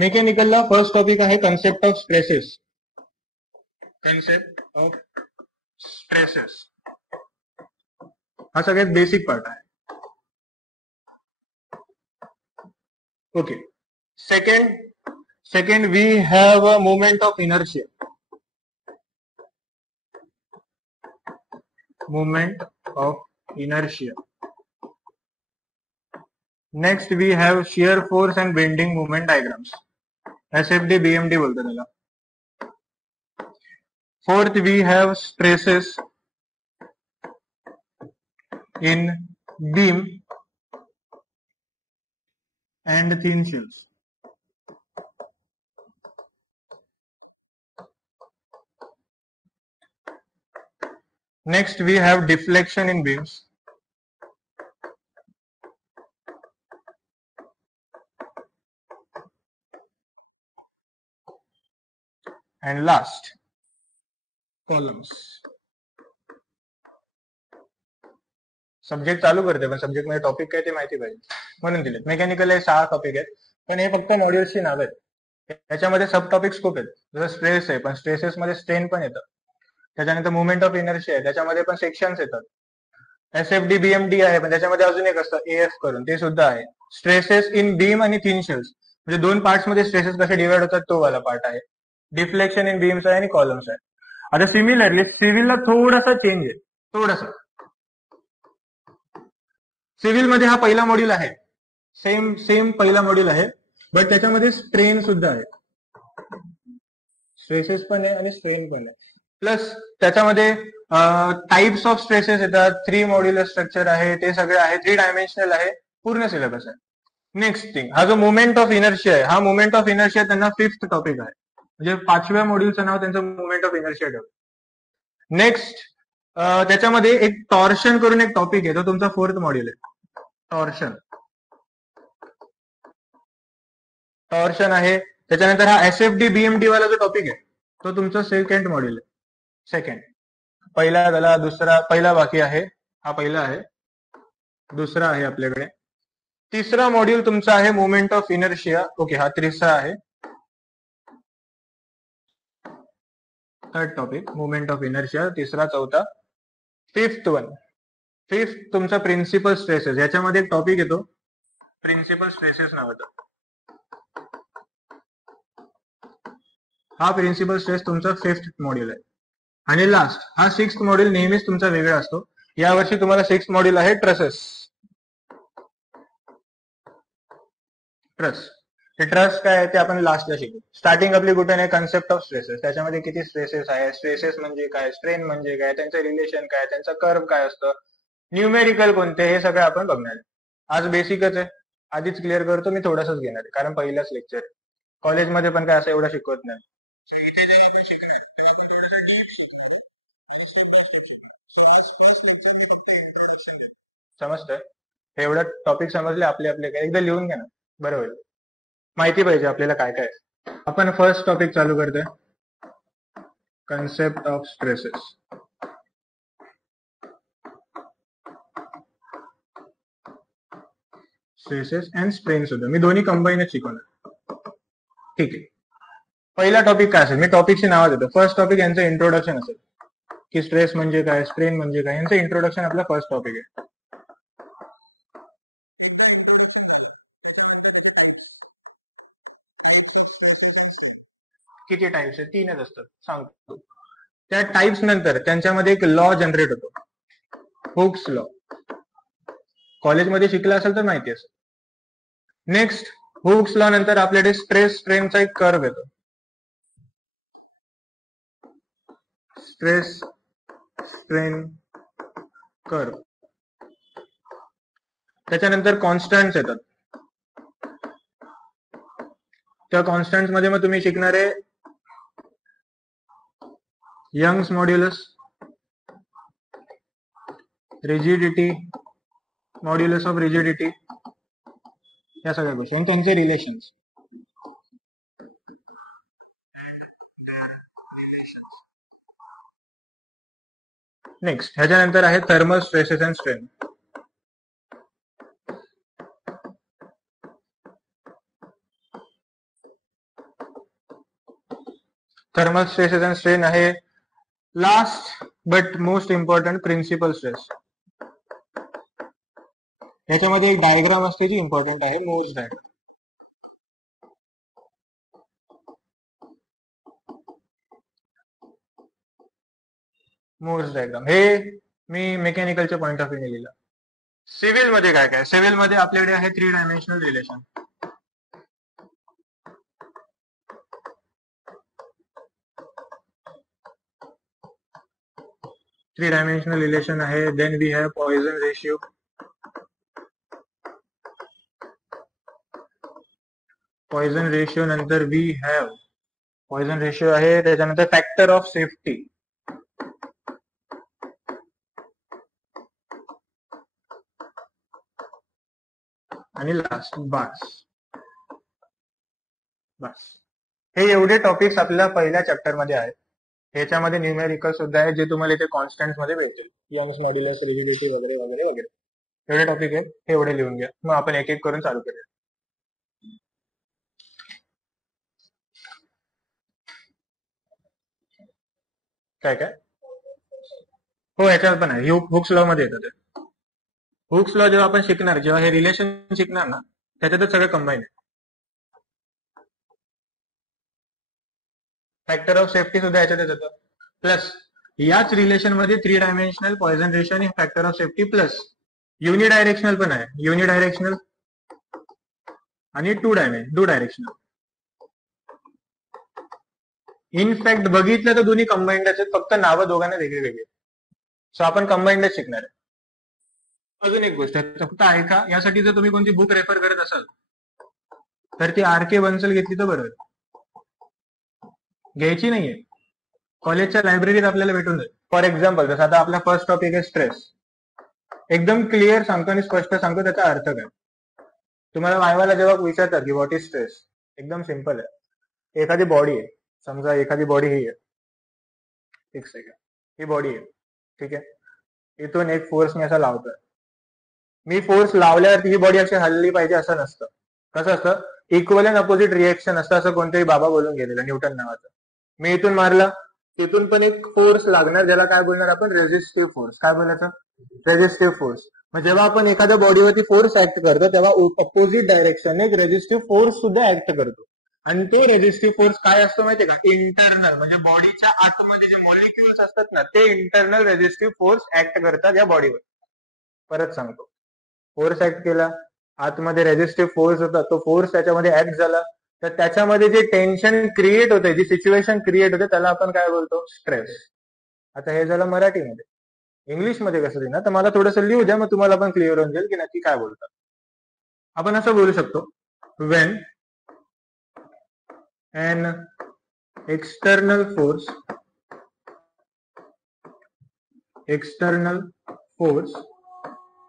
मेकॅनिकलला first topic आहे concept of stresses. Concept of stresses हा सगळ्यात बेसिक पार्ट आहे. Okay. Second we have a moment of inertia. Moment of inertia. Next we have shear force and bending moment diagrams. SFD BMD बोलते त्याला. Fourth we have stresses in beam and thin shells. Next we have deflection in beams. And last, columns. Subject चालू करते पण subject मध्ये topic काय ते माहिती पाहिजे म्हणून दिलेत. मेकॅनिकल हे 6 टॉपिक आहेत पण हे फक्त मॉड्यूल्सची नाव आहेत. त्याच्यामध्ये सब टॉपिक्स खूप आहेत. जसं स्ट्रेस आहे पण स्ट्रेसेस मध्ये स्ट्रेन पण येतं. त्याच्यानंतर मुवमेंट ऑफ इनर्शिया आहे त्याच्यामध्ये पण सेक्शन्स येतात. एसएफडी बीएमडी आहे पण त्याच्यामध्ये अजून एक असतं एएफ करून ते सुद्धा आहे. स्ट्रेसेस इन बीम आणि थिन शेल्स म्हणजे 2 पार्ट्स मध्ये स्ट्रेसेस कसे डिवाइड होतात तो वाला पार्ट आहे. डिफ्लेक्शन इन बीम्स आहे आणि कॉलम्स आहे. आता सिमिलरली सिव्हिलला थोडासा चेंज आहे. थोडासा सिव्हिल मध्ये हा पहिला मॉड्यूल आहे. सेम पहिला मॉड्यूल आहे बट त्याच्यामध्ये स्ट्रेन सुद्धा आहे. स्ट्रेसेस पण आहे आणि स्ट्रेन पण आहे. प्लस त्याच्यामध्ये टाइप्स ऑफ स्ट्रेसेस येतात. 3 मॉड्युलर स्ट्रक्चर आहे ते सगळे आहे. 3 डायमेन्शनल आहे. पूर्ण सिलेबस आहे. नेक्स्ट थिंग हा जो मुवमेंट ऑफ इनर्शिया आहे हा मुवमेंट ऑफ इनर्शिया त्यांना 5th टॉपिक आहे. म्हणजे 5व्या मॉड्यूलचं नाव त्यांचं मुवमेंट ऑफ इनर्शिया ठेवलं. नेक्स्ट त्याच्यामध्ये एक टॉर्शन करून एक टॉपिक आहे तो तुमचा 4th मॉड्यूल आहे. टॉर्शन आहे. त्याच्यानंतर हा एसएफडी बीएमडी वाला जो टॉपिक आहे तो तुमचा 2nd मॉड्यूल आहे. सेकंड पहिला झाला दुसरा पहिला बाकी आहे. हा पहिला आहे. दुसरा आहे आपल्याकडे. तिसरा मॉड्यूल तुमचा आहे मुवमेंट ऑफ इनर्शिया. ओके हा तिसरा आहे. 3rd topic movement of inertia तिसरा चौथा. 5th तुमचा प्रिन्सिपल स्ट्रेसेस. याच्यामध्ये एक टॉपिक येतो प्रिन्सिपल स्ट्रेसेस नावाचा. हा प्रिन्सिपल स्ट्रेस तुमचा 5th मॉड्यूल आहे. आणि लास्ट हा 6th मॉड्यूल नेहमीच तुमचा वेगळा असतो. यावर्षी तुम्हाला 6th मॉड्यूल आहे ट्रसेस. हे ट्रस काय आहे ते आपण लास्टला शिकू. स्टार्टिंग आपली कुठे नाही कन्सेप्ट ऑफ स्ट्रेसेस. त्याच्यामध्ये किती स्ट्रेसेस आहे, स्ट्रेसेस म्हणजे काय, स्ट्रेन म्हणजे काय, त्यांचं रिलेशन काय, त्यांचा कर्व काय असतं, न्यूमेरिकल कोणते, हे सगळं आपण बघणार आहे. आज बेसिकच आहे. आधीच क्लिअर करतो मी थोडंसंच घेणार आहे कारण पहिलाच लेक्चर आहे. कॉलेजमध्ये पण काय असं एवढं शिकवत नाही. समजतंय? हे एवढं टॉपिक समजले आपले काय एकदा लिहून घ्या ना. बरोबर माहिती पाहिजे आपल्याला काय काय. आपण फर्स्ट टॉपिक चालू करतोय concept of stresses. Stresses and strain सुद्धा मी दोन्ही कंबाईनच शिकवणार. ठीक आहे. पहिला टॉपिक काय असेल मी टॉपिकची नाव देतो. फर्स्ट टॉपिक यांचं इंट्रोडक्शन असेल की स्ट्रेस म्हणजे काय, स्ट्रेन म्हणजे काय, यांचं इंट्रोडक्शन आपला फर्स्ट टॉपिक आहे. किती टाइप्स आहेत? 3च असतात सांगतो. त्या टाइप्स नंतर त्यांच्यामध्ये एक लॉ जनरेट होतो हुक्स लॉ. कॉलेजमध्ये शिकला असेल तर माहिती असेल. नेक्स्ट हुक्स लॉ नंतर आपल्याकडे स्ट्रेस स्ट्रेनचा एक कर्व येतो. Stress strain curve. त्याच्यानंतर कॉन्स्टंट्स येतात. त्या कॉन्स्टंट्स मध्ये मग तुम्ही शिकणार आहे Young's modulus, rigidity, modulus of rigidity, या सगळ्या गोष्टी आणि त्यांचे रिलेशन्स. नेक्स्ट ह्याच्यानंतर आहे thermal stresses and strain. Thermal stresses and strain आहे. Last but most important principal stress. त्याच्यामध्ये एक डायग्राम असते जी इम्पॉर्टंट आहे, मोर्स डायग्राम. मोर्स डायग्राम हे मी मेकॅनिकलच्या पॉईंट ऑफ व्ह्यू लिहिलं. सिव्हिल मध्ये काय काय, सिव्हिल मध्ये आपल्याकडे आहे 3 डायमेन्शनल रिलेशन. आहे. Then we have poisson ratio. Poisson ratio नंतर वी हॅव पॉइझन रेशिओ आहे. त्याच्यानंतर फॅक्टर ऑफ सेफ्टी. आणि लास्ट बस. हे एवढे टॉपिक्स आपल्या पहिल्या चॅप्टर मध्ये आहेत. ह्याच्यामध्ये न्यूमेरिकल सुद्धा आहे जे तुम्हाला इथे कॉन्स्टंट मध्ये भेटतील. यंग्स मॉड्युलस, रिव्हिलिटी वगैरे वगैरे वगैरे एवढे टॉपिक आहेत. हे एवढे लिहून घ्या. मग आपण एक एक करून चालू करूया. काय काय हो, ह्याच्यावर पण आहे. हुक्स लॉ मध्ये येतं ते. हुक्स लॉ जेव्हा आपण शिकणार, जेव्हा हे रिलेशन शिकणार ना, त्याच्यातच सगळं कंबाईन आहे. फॅक्टर ऑफ सेफ्टी सुद्धा याच्यातच येतं. प्लस याच रिलेशन मध्ये 3 डायमेन्शनल पॉइझन रेशिओ आणि factor of safety plus unidirectional पण आहे. युनिडायरेक्शनल आणि टू डायरेक्शनल. इनफॅक्ट बघितलं तर दोन्ही कंबाईंड आहेत, फक्त नावं दोघांना वेगळी वेगळी. सो आपण कंबाईंडच शिकणार आहे. अजून एक गोष्ट आहे, फक्त ऐका. यासाठी जर तुम्ही कोणती बुक रेफर करत असाल तर ती आर के बन्सल घेतली तर बरं. घ्यायची नाहीये, कॉलेजच्या लायब्ररीत आपल्याला भेटून जाईल. फॉर एक्झाम्पल जसं आता आपला फर्स्ट टॉपिक आहे स्ट्रेस. एकदम क्लिअर सांगतो आणि स्पष्ट सांगतो त्याचा अर्थ काय. तुम्हाला वायवाला जेव्हा विचारतात की व्हॉट इज स्ट्रेस, एकदम सिंपल आहे. एखादी बॉडी आहे, समजा एखादी बॉडी ही आहे, एक सेकंड, ही बॉडी आहे, ठीक आहे. इथून एक फोर्स मी असा लावतोय. मी फोर्स लावल्यावरती ही बॉडी अशी हलली पाहिजे असं नसतं. कसं असतं, इक्वल अँड अपोजिट रिएक्शन असतं, असं कोणतरी बाबा बोलून गेलेलं, न्यूटन नावाचं. मी इथून मारला, तिथून पण एक फोर्स लागणार, ज्याला काय बोलणार आपण, रेझिस्टिव्ह फोर्स. काय बोलायचं, रेझिस्टिव्ह फोर्स. मग जेव्हा आपण एखाद्या बॉडीवरती फोर्स ऍक्ट करतो तेव्हा अपोजिट डायरेक्शनने एक रेझिस्टिव्ह फोर्स सुद्धा ऍक्ट करतो. आणि ते रेझिस्टिव्ह फोर्स काय असतो माहितीये का, इंटरनल, म्हणजे बॉडीच्या आतमध्ये जे मॉलिक्युल्स असतात ना, ते इंटरनल रेझिस्टिव्ह फोर्स ऍक्ट करतात या बॉडीवर. परत सांगतो, फोर्स ऍक्ट केला, आतमध्ये रेझिस्टिव्ह फोर्स होता, तो फोर्स त्याच्यामध्ये ऍक्ट झाला, तर त्याच्यामध्ये जे टेन्शन क्रिएट होते, जी सिच्युएशन क्रिएट होते, त्याला आपण काय बोलतो, स्ट्रेस. आता हे झालं मराठीमध्ये. इंग्लिशमध्ये कसं देणार, तर मला थोडंसं लिहू द्या, मग तुम्हाला पण क्लिअर होऊन जाईल की नक्की काय बोलतात. आपण असं बोलू शकतो, when an external force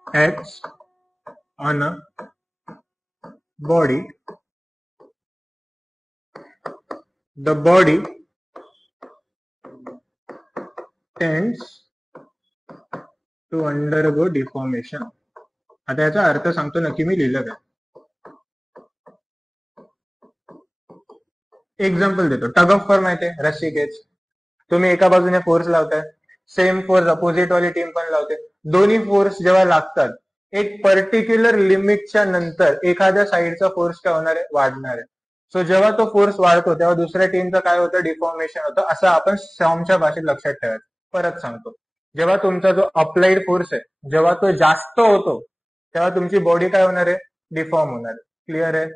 acts on a body, the body tends to undergo deformation. आता याचा अर्थ सांगतो नक्की मी लिहिलं काय. एक्झाम्पल देतो. टग ऑफ वॉर माहिती आहे, रस्सी केज. तुम्ही एका बाजूने फोर्स लावताय, सेम फोर्स अपोजिट वाली टीम पण लावते. दोन्ही फोर्स जेव्हा लागतात, एक पर्टिक्युलर लिमिटच्या नंतर एखाद्या साईडचा फोर्स काय होणार आहे, वाढणार आहे. सो जेव्हा तो फोर्स वाढतो तेव्हा दुसऱ्या टीमचं काय होतं, डिफॉर्मेशन होतं. असं आपण सॉमच्या भाषेत लक्षात ठेवायचं. परत सांगतो, जेव्हा तुमचा जो अप्लाइड फोर्स आहे, जेव्हा तो जास्त होतो तेव्हा तुमची बॉडी काय होणार आहे, डिफॉर्म होणार आहे. क्लिअर है.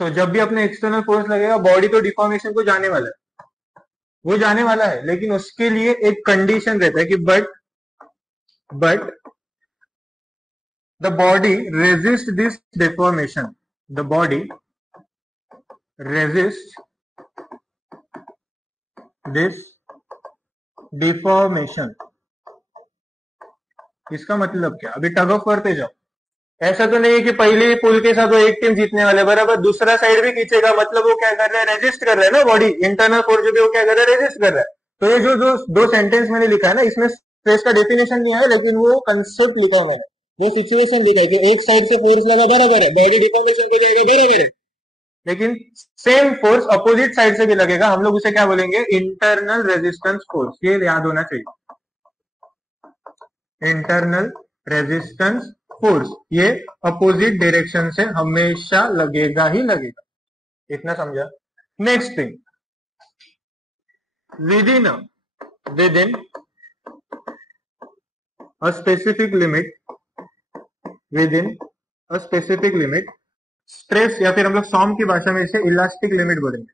सो जब भी अपने एक्सटर्नल फोर्स लगेगा, बॉडी तो डिफॉर्मेशन को जाने वाला है, वो जाने वाला है, लेकिन उसके लिए एक कंडीशन रहता है कि but the body resist this deformation, the body resist this deformation. इसका मतलब क्या, अभी टग ऑफ वॉर पे जाओ, ऐसा तो नहीं है कि पहले पुल के साथ वो एक टीम जीतने वाले, बराबर दूसरा साइड भी खींचेगा, मतलब वो क्या कर रहा है, रेजिस्ट कर रहा है ना बॉडी. इंटरनल फोर्स जो भी वो क्या कर रहा है, रेजिस्ट कर रहा है. तो ये जो जो दो सेंटेंस मैंने लिखा है ना, इसमें स्ट्रेस का डेफिनेशन नहीं है, लेकिन वो कंसेप्ट लिखा है मैंने, वो सिचुएशन लिखा है कि एक साइड से फोर्स लगा, बराबर है, बॉडी डिफॉर्मेशन के लिए बराबर है. लेकिन सेम फोर्स अपोजिट साइड से भी लगेगा, हम लोग उसे क्या बोलेंगे, इंटरनल रेजिस्टेंस फोर्स। ये याद होना चाहिए, इंटरनल रेजिस्टेंस फोर्स ये अपोजिट डायरेक्शन से हमेशा लगेगा ही लगेगा। इतना समझा। Next thing, within within a specific limit, within a specific limit stress, या फिर हम लोग सॉम की भाषा में इसे इलास्टिक लिमिट बोलेंगे।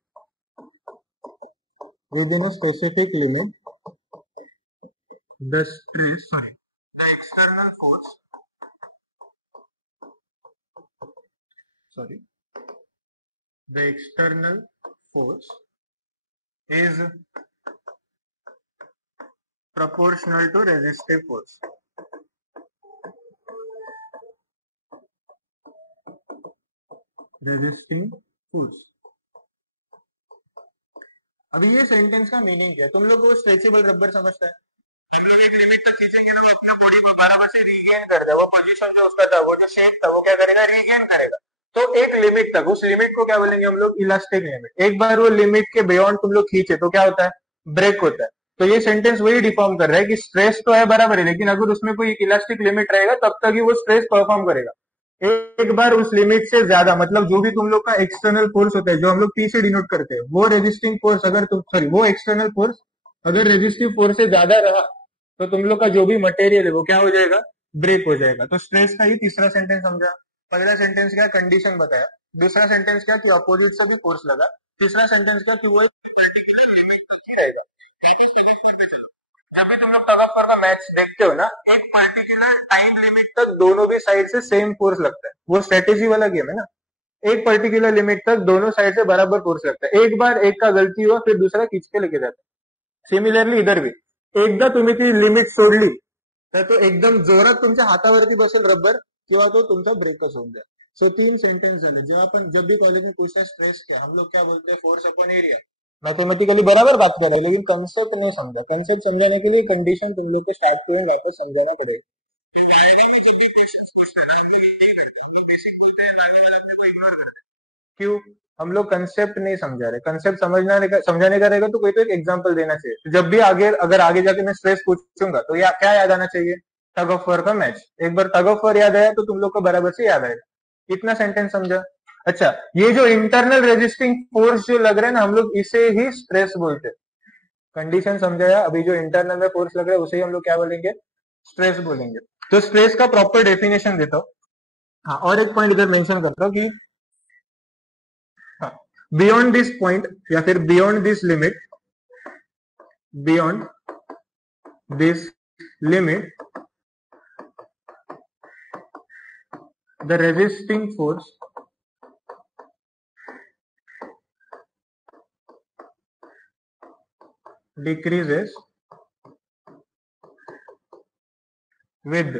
Within a specific limit the stress, sorry, the external force, sorry, the external force is proportional to resistive force. Resisting force. अभी ये सेंटेंस का मीनिंग क्या है? तुम लोग वो स्ट्रेचेबल रबर समझता है, बॉडी को बराबर से रीगेन कर दे, वो पोजीशन जो उसका था, वो जो शेप था, वो क्या करेगा, रीगेन करेगा। तो एक लिमिट तक, उस लिमिट को क्या बोलेंगे हम लोग, इलास्टिक लिमिट। एक बार वो लिमिट के बियॉन्ड तुम लोग खींचे तो क्या होता है, ब्रेक होता है। तो ये सेंटेंस वही डिफॉर्म कर रहा है कि स्ट्रेस तो है बराबर है, लेकिन अगर उसमें कोई इलास्टिक लिमिट रहेगा तब तक ही वो स्ट्रेस परफॉर्म करेगा। एक बार उस लिमिट से ज्यादा, मतलब जो भी तुम लोग का एक्सटर्नल फोर्स होता है, जो हम लोग पी से डिनोट करते हैं, वो रेजिस्टिंग फोर्स अगर तुम, सॉरी, वो एक्सटर्नल फोर्स अगर रेजिस्टिव फोर्स से ज्यादा रहा तो तुम लोग का जो भी मटेरियल है वो क्या हो जाएगा, ब्रेक हो जाएगा। तो स्ट्रेस का ही तीसरा सेंटेंस समझा। पहला सेंटेंस क्या, कंडीशन बताया। दूसरा सेंटेंस क्या, कि अपोजिट से भी फोर्स लगा। तीसरा सेंटेंस क्या, कि वो एक रहेगा। जब भी तुम लोग टग ऑफ वॉर का मैच देखते हो ना, एक पर्टिकुलर टाइम लिमिट तक दोनों भी साइड से सेम फोर्स लगता है। वो स्ट्रेटेजी वाला गेम है ना। एक पर्टिकुलर लिमिट तक दोनों साइड से बराबर फोर्स लगता है। एक बार एक का गलती हुआ, फिर दूसरा खींच के लेके जाता है। सिमिलरली इधर भी एकदा तुम्ही ती लिमिट सोडली तर तो एकदम जोरात तुमच्या हातावरती बसेल रबर, किंवा तो तुमचा ब्रेकच होऊन जाईल। सो तीन सेंटेंस झाले। जेव्हा आपण जब भी कॉलेज में पूछते हैं स्ट्रेस क्या, हम लोग क्या बोलते हैं, फोर्स अपॉन एरिया। मैथमेटिकली बराबर बात कर रहे हैं, लेकिन कंसेप्ट नहीं समझा। कंसेप्ट समझाने के लिए कंडीशन तुम लोग को स्टार्ट से वापस समझाना पड़ेगा। क्यों, हम लोग कंसेप्ट नहीं समझा रहे। कंसेप्ट समझाने का रहेगा तो कोई तो एक एग्जांपल देना चाहिए। तो जब भी आगे, अगर आगे जाके मैं स्ट्रेस पूछूंगा तो क्या याद आना चाहिए, टग ऑफ वॉर का मैच। एक बार टग ऑफ वॉर याद आया तो तुम लोग को बराबर से याद आएगा। इतना सेंटेंस समझा। अच्छा, ये जो इंटरनल रेजिस्टिंग फोर्स जो लग रहा है ना, हम लोग इसे ही स्ट्रेस बोलते हैं। कंडीशन समझाया। अभी जो इंटरनल में फोर्स लग रहा है उसे ही हम लोग क्या बोलेंगे, स्ट्रेस बोलेंगे। तो स्ट्रेस का प्रॉपर डेफिनेशन देता हूँ। हाँ, और एक पॉइंट इधर मेंशन करता हूँ कि बियॉन्ड दिस पॉइंट, या फिर beyond this limit, beyond this limit the resisting force decreases with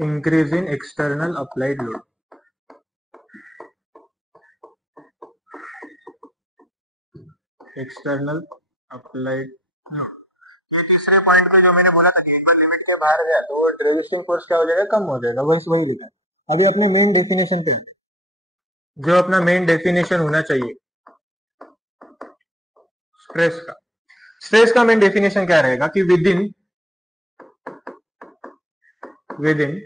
increase in external applied load. External applied. ये तीसरे पॉइंट पे जो मैंने बोला था कि एक बार लिमिट के बाहर गया तो रेजिस्टिंग फोर्स क्या हो जाएगा, कम हो जाएगा। बस वही लिखा। अभी अपने मेन डेफिनेशन पे आते, जो अपना मेन डेफिनेशन होना चाहिए स्ट्रेस का। स्ट्रेस का मेन डेफिनेशन क्या रहेगा कि with in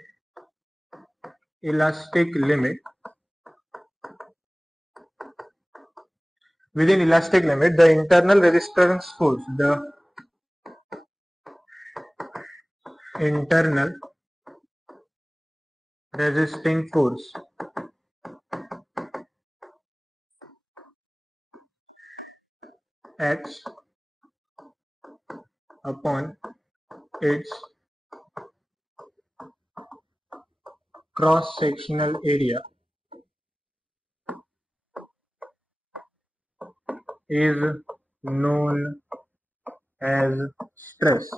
elastic limit, within elastic limit, the internal resistance force, the internal resisting force acts upon its cross-sectional area is known as stress.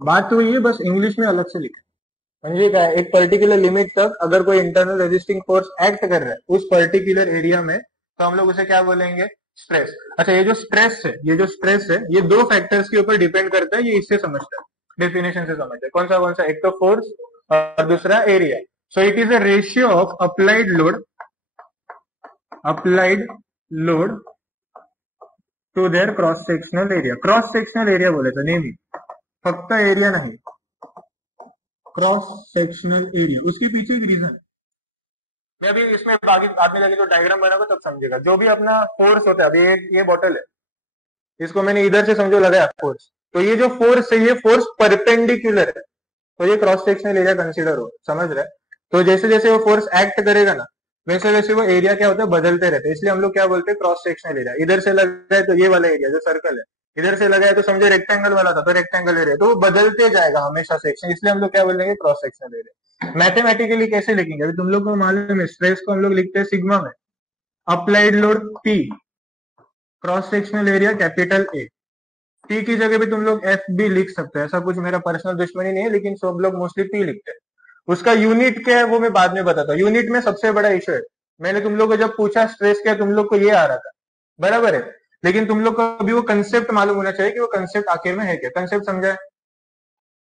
बात तो ये बस इंग्लिश में अलग से लिखा। म्हणजे काय, एक पर्टिकुलर लिमिट तक अगर कोई इंटरनल रेजिस्टिंग फोर्स एक्ट कर रहा है उस पर्टिकुलर एरिया में, तो हम लोग उसे क्या बोलेंगे, स्ट्रेस। अच्छा, ये जो स्ट्रेस है ये दो फैक्टर्स के ऊपर डिपेंड करता है। ये इससे समझता है, डेफिनेशन से समझता है। कौन सा, एक तो फोर्स और दूसरा area. So it is a ratio of applied load to their cross sectional area. Cross sectional area बोलायचं नेहमी, फक्त एरिया नहीं, क्रॉस सेक्शनल एरिया. उसके पीछे एक रीजन है, मैं अभी इसमें बाद में जाके जो डायग्राम बनाऊंगा तब समझेगा. जो भी अपना फोर्स होता है, अभी ये बॉटल है, इसको मैंने इधर से समझो लगाया फोर्स, तो ये जो फोर्स है ये फोर्स परपेंडिकुलर है, तो ये क्रॉस सेक्शनल एरिया कंसीडर हो. समझ रहे? तो जैसे जैसे वो फोर्स एक्ट करेगा ना, वैसे वैसे वो एरिया क्या होता है, बदलते रहते हैं. इसलिए हम लोग क्या बोलते हैं, क्रॉस सेक्शनल एरिया. इधर से लगा है तो ये वाला एरिया जो सर्कल है, इधर से लगा है तो समझो रेक्टेंगल वाला था तो रेक्टेंगल एरिया, तो वो बदलते जाएगा हमेशा सेक्शन, इसलिए हम लोग क्या बोलेंगे, क्रॉस सेक्शनल एरिया. मैथमेटिकली कैसे लिखेंगे, अभी तुम लोग को मालूम है, स्ट्रेस को हम लोग लिखते हैं सिग्मा में, applied load P, cross sectional area capital A. P की जगह भी तुम लोग F भी लिख सकते हैं, ऐसा कुछ मेरा पर्सनल दुश्मनी नहीं है, लेकिन सब लोग मोस्टली P लिखते हैं. उसका यूनिट क्या है वो मैं बाद में बताता हूँ. यूनिट में सबसे बड़ा इशू है, मैंने तुम लोग को जब पूछा स्ट्रेस क्या, तुम लोग को ये आ रहा था, बराबर है, लेकिन तुम लोग को अभी वो कंसेप्ट मालूम होना चाहिए कि वो कंसेप्ट आखिर में है क्या. कंसेप्ट समझा है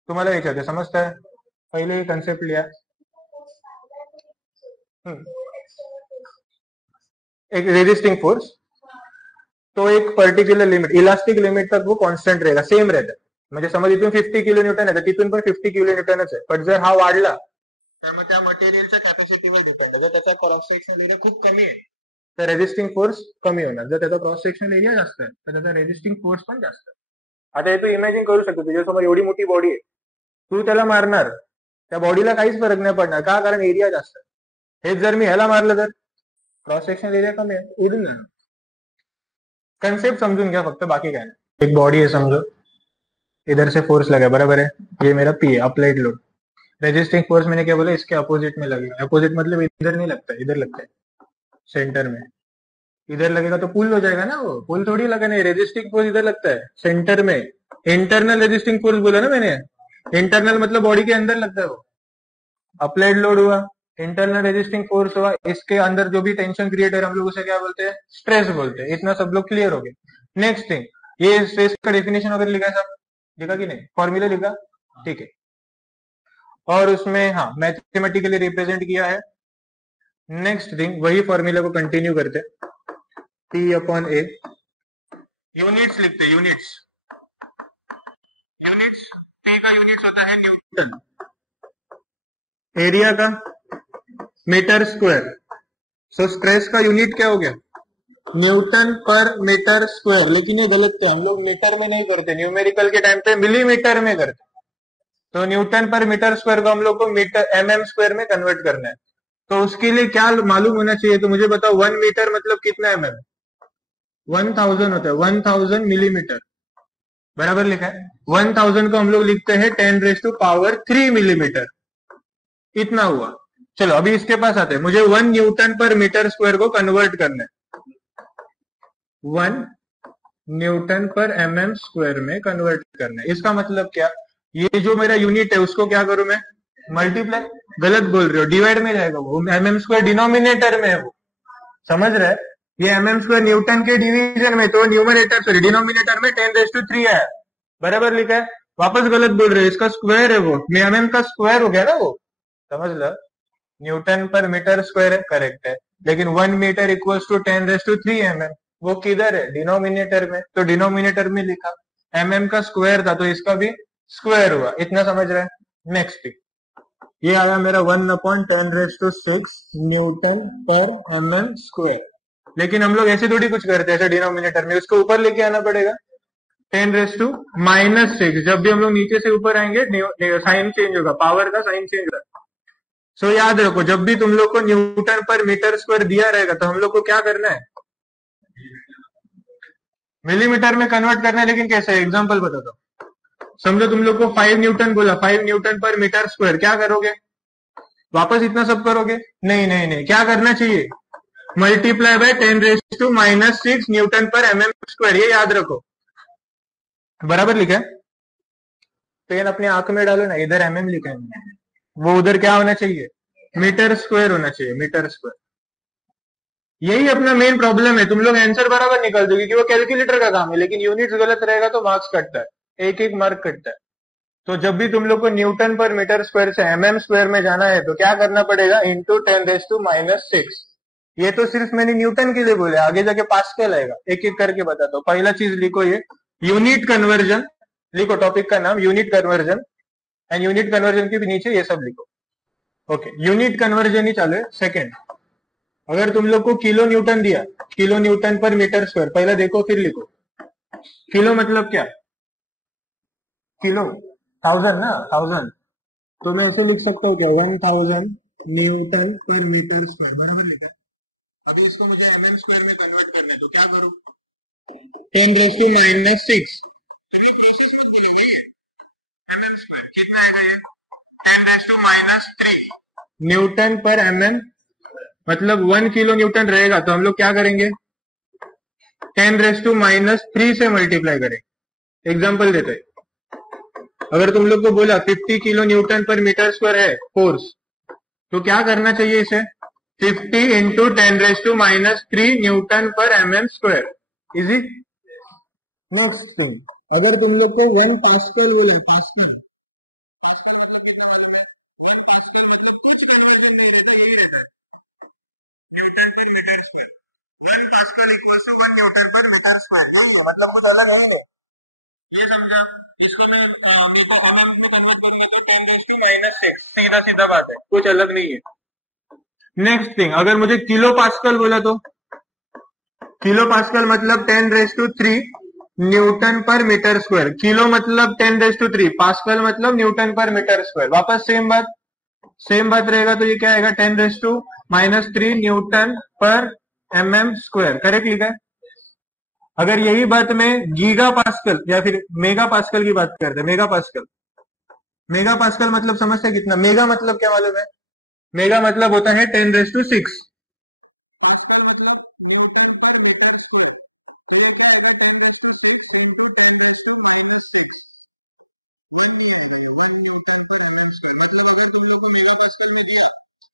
तुम्हारा, ये चाहते समझता है, पहले ये कंसेप्ट लिया. एक रेजिस्टिंग फोर्स, तो एक पर्टिक्युलर लिमिट, इलास्टिक लिमिट तक वो कॉन्स्टंट रहेगा, सेम रहता है. म्हणजे समज इथून 50 किलो न्यूटन आहे तर तिथून पण 50 किलो न्यूटनच आहे. पण जर हा वाढला तर मग त्या मटेरियलच्या कॅपॅसिटीवर डिपेंड आहे. जर त्याचा क्रॉस सेक्शनल एरिया खूप कमी आहे तर रेजिस्टिंग फोर्स कमी होणार. जर त्याचा क्रॉस सेक्शनल एरिया जास्त आहे तर त्याचा रेजिस्टिंग फोर्स पण जास्त आहे. आता हे तू इमॅजिन करू शकतो, तुझ्यासमोर एवढी मोठी बॉडी आहे, तू त्याला मारणार, त्या बॉडीला काहीच फरक नाही पडणार. का? कारण एरिया जास्त आहे. हेच जर मी ह्याला मारलं तर क्रॉस सेक्शनल एरिया कमी आहे, उडून जाणार. कंसेप्ट समझून घ्या फक्त, बाकी काय नाही. एक बॉडी है समझो, इधर से फोर्स लगा, बराबर है, ये मेरा P है, अप्लाइड लोड. रेजिस्टिंग फोर्स मैंने क्या बोला, इसके अपोजिट में लगेगा. अपोजिट मतलब इधर नहीं लगता है, इधर लगता है सेंटर में. इधर लगेगा तो पुल हो जाएगा ना, वो पुल थोड़ी लगा नहीं. रेजिस्टिंग फोर्स इधर लगता है सेंटर में. इंटरनल रेजिस्टिंग फोर्स बोला ना मैंने, इंटरनल मतलब बॉडी के अंदर लगता है वो. अप्लाइड लोड हुआ, इंटरनल रेजिस्टिंग फोर्स हुआ, इसके अंदर जो भी टेंशन क्रिएट है हम लोग उसे क्या बोलते हैं, स्ट्रेस बोलते हैं. इतना सब लोग क्लियर हो गए. नेक्स्ट थिंग, ये स्ट्रेस का डेफिनेशन वगैरह लिखा है, सब लिखा कि नहीं, फॉर्मूला लिखा, ठीक है. और उसमें हाँ मैथमेटिकली रिप्रेजेंट किया है. नेक्स्ट थिंग, वही फॉर्मूला को कंटिन्यू करते, T अपॉन A. यूनिट्स लिखते, यूनिट्स P का यूनिट्स होता है न्यूटन, एरिया का मीटर स्क्वायर. सो स्ट्रेस का यूनिट क्या हो गया, न्यूटन पर मीटर स्क्वायर. लेकिन ये गलत है, हम लोग मीटर में नहीं करते, न्यूमेरिकल के टाइम पे मिलीमीटर में करते. तो न्यूटन पर मीटर स्क्वायर को हम लोग को मीटर mm स्क्वायर में कन्वर्ट करना है. तो उसके लिए क्या मालूम होना चाहिए, तो मुझे बताओ 1 मीटर मतलब कितना mm, 1000 होता है, 1000 मिलीमीटर, बराबर लिखा है. 1000 को हम लोग लिखते हैं 10⁻³ मिलीमीटर, इतना हुआ. चलो अभी इसके पास आते हैं, मुझे 1 न्यूटन पर मीटर स्क्वायर को कन्वर्ट करना है, 1 न्यूटन पर mm स्क्वायर में कन्वर्ट करना है. इसका मतलब क्या, ये जो मेरा यूनिट है उसको क्या करूं मैं, मल्टीप्लाई. गलत बोल रहे हो, डिवाइड में जाएगा वो, mm स्क्वायर डिनोमिनेटर में है वो, समझ रहे हैं. ये mm स्क्वायर न्यूटन के डिवीजन में, तो न्यूमरेटर सॉरी डिनोमिनेटर में 10⁻³ है, बराबर लिखा है. वापस गलत बोल रहे हो, इसका स्क्वायर है वो, mm का स्क्वायर हो गया ना वो, समझ लो. न्यूटन पर मीटर स्क्वायर है, करेक्ट है, लेकिन 1 मीटर इक्वल्स टू 10⁻³ mm, वो किधर है, डिनोमिनेटर में, तो डिनोमिनेटर में लिखा. mm का स्क्वायर था तो इसका भी स्क्वायर हुआ, इतना समझ रहे हैं. नेक्स्ट, ये आया मेरा 1/10⁻⁶ न्यूटन पर mm स्क्वायर. लेकिन हम लोग ऐसे थोड़ी कुछ करते हैं, ऐसे डिनोमिनेटर में उसको ऊपर लेके आना पड़ेगा, 10⁻⁻⁶. जब भी हम लोग नीचे से ऊपर आएंगे साइन चेंज होगा, पावर का साइन चेंज होगा. सो याद रखो, जब भी तुम लोग को न्यूटन पर मीटर स्क्वायर दिया रहेगा तो हम लोग को क्या करना है, मिलीमीटर में कन्वर्ट करना है. लेकिन कैसे, एग्जांपल बताता हूं. समझो तुम लोग को 5 न्यूटन बोला, 5 न्यूटन पर मीटर स्क्वायर, क्या करोगे, वापस इतना सब करोगे, नहीं नहीं नहीं, क्या करना चाहिए, मल्टीप्लाई बाय 10⁻⁻⁶ न्यूटन पर mm स्क्वायर. ये याद रखो, बराबर लिखा है. पेन अपनी आंख में डालो ना, इधर mm लिखा है, वो उधर क्या होना चाहिए, मीटर स्क्वायर होना चाहिए, मीटर स्क्वायर. यही अपना मेन प्रॉब्लम है, तुम लोग आंसर बराबर निकाल दोगे कि वो कैलकुलेटर का काम है, लेकिन यूनिट्स गलत रहेगा तो मार्क्स कटता है, एक एक मार्क कटता है. तो जब भी तुम लोग को न्यूटन पर मीटर स्क्वायर से एमएम स्क्वायर में जाना है तो क्या करना पड़ेगा, इंटू 10⁻⁻�6। ये तो सिर्फ मैंने न्यूटन के लिए बोले, आगे जाके पास्कल आएगा, एक एक करके बताता हूँ। पहला चीज लिखो, ये यूनिट कन्वर्जन लिखो, टॉपिक का नाम unit conversion, and unit conversion के भी नीचे ये सब लिखो। ओके, यूनिट कन्वर्जन ही चालू है। सेकेंड, अगर तुम लोग को किलो न्यूटन दिया, किलो न्यूटन पर मीटर स्क्वायर, पहले देखो फिर लिखो। किलो मतलब क्या, किलो 1000 ना, 1000, तो मैं ऐसे लिख सकता हूँ क्या, 1000 न्यूटन पर मीटर स्क्वायर, बराबर लिखा है। अभी इसको मुझे एमएम स्क्वायर में कन्वर्ट करना है, तो क्या करूं, 10⁻⁻⁶ कितना आएगा ये, 10⁻⁻3 न्यूटन पर एमएम, मतलब 1 किलो न्यूटन रहेगा तो हम लोग क्या करेंगे, 10⁻³ से मल्टीप्लाई करेंगे। एग्जाम्पल देते हैं, अगर तुम लोग को बोला 50 किलो न्यूटन पर मीटर स्क्वायर है फोर्स, तो क्या करना चाहिए इसे, 50 into 10⁻³ newton per mm square. Easy. Next, अगर तुम लोग को 1 पास्कल बोला, पास्कल मतलब कुछ अलग नहीं है, सीधा सीधा बात है, कुछ अलग नहीं है। नेक्स्ट थिंग, अगर मुझे किलो पास्कल बोला तो किलो पास्कल मतलब 10⁻³ न्यूटन पर मीटर स्क्वायर। किलो मतलब 10⁻³, पास्कल मतलब न्यूटन पर मीटर स्क्वायर। वापस सेम बात रहेगा, तो ये क्या आएगा, 10⁻³ newton per mm square. Correct लिखा है। अगर यही बात में गीगा पास्कल या फिर मेगा पास्कल की बात करते हैं, मेगा पास्कल मतलब समझते हैं कितना, मेगा मतलब क्या मालूम है, मेगा मतलब होता है 10⁻⁶, पास्कल मतलब न्यूटन पर मीटर स्क्वायर। तो ये क्या आएगा, 10⁻⁶ इंटू 10⁻⁻�6, 1 नहीं आएगा, ये 1 न्यूटन पर एमएम स्क्वायर। मतलब अगर तुम लोग को मेगा पास्कल में दिया,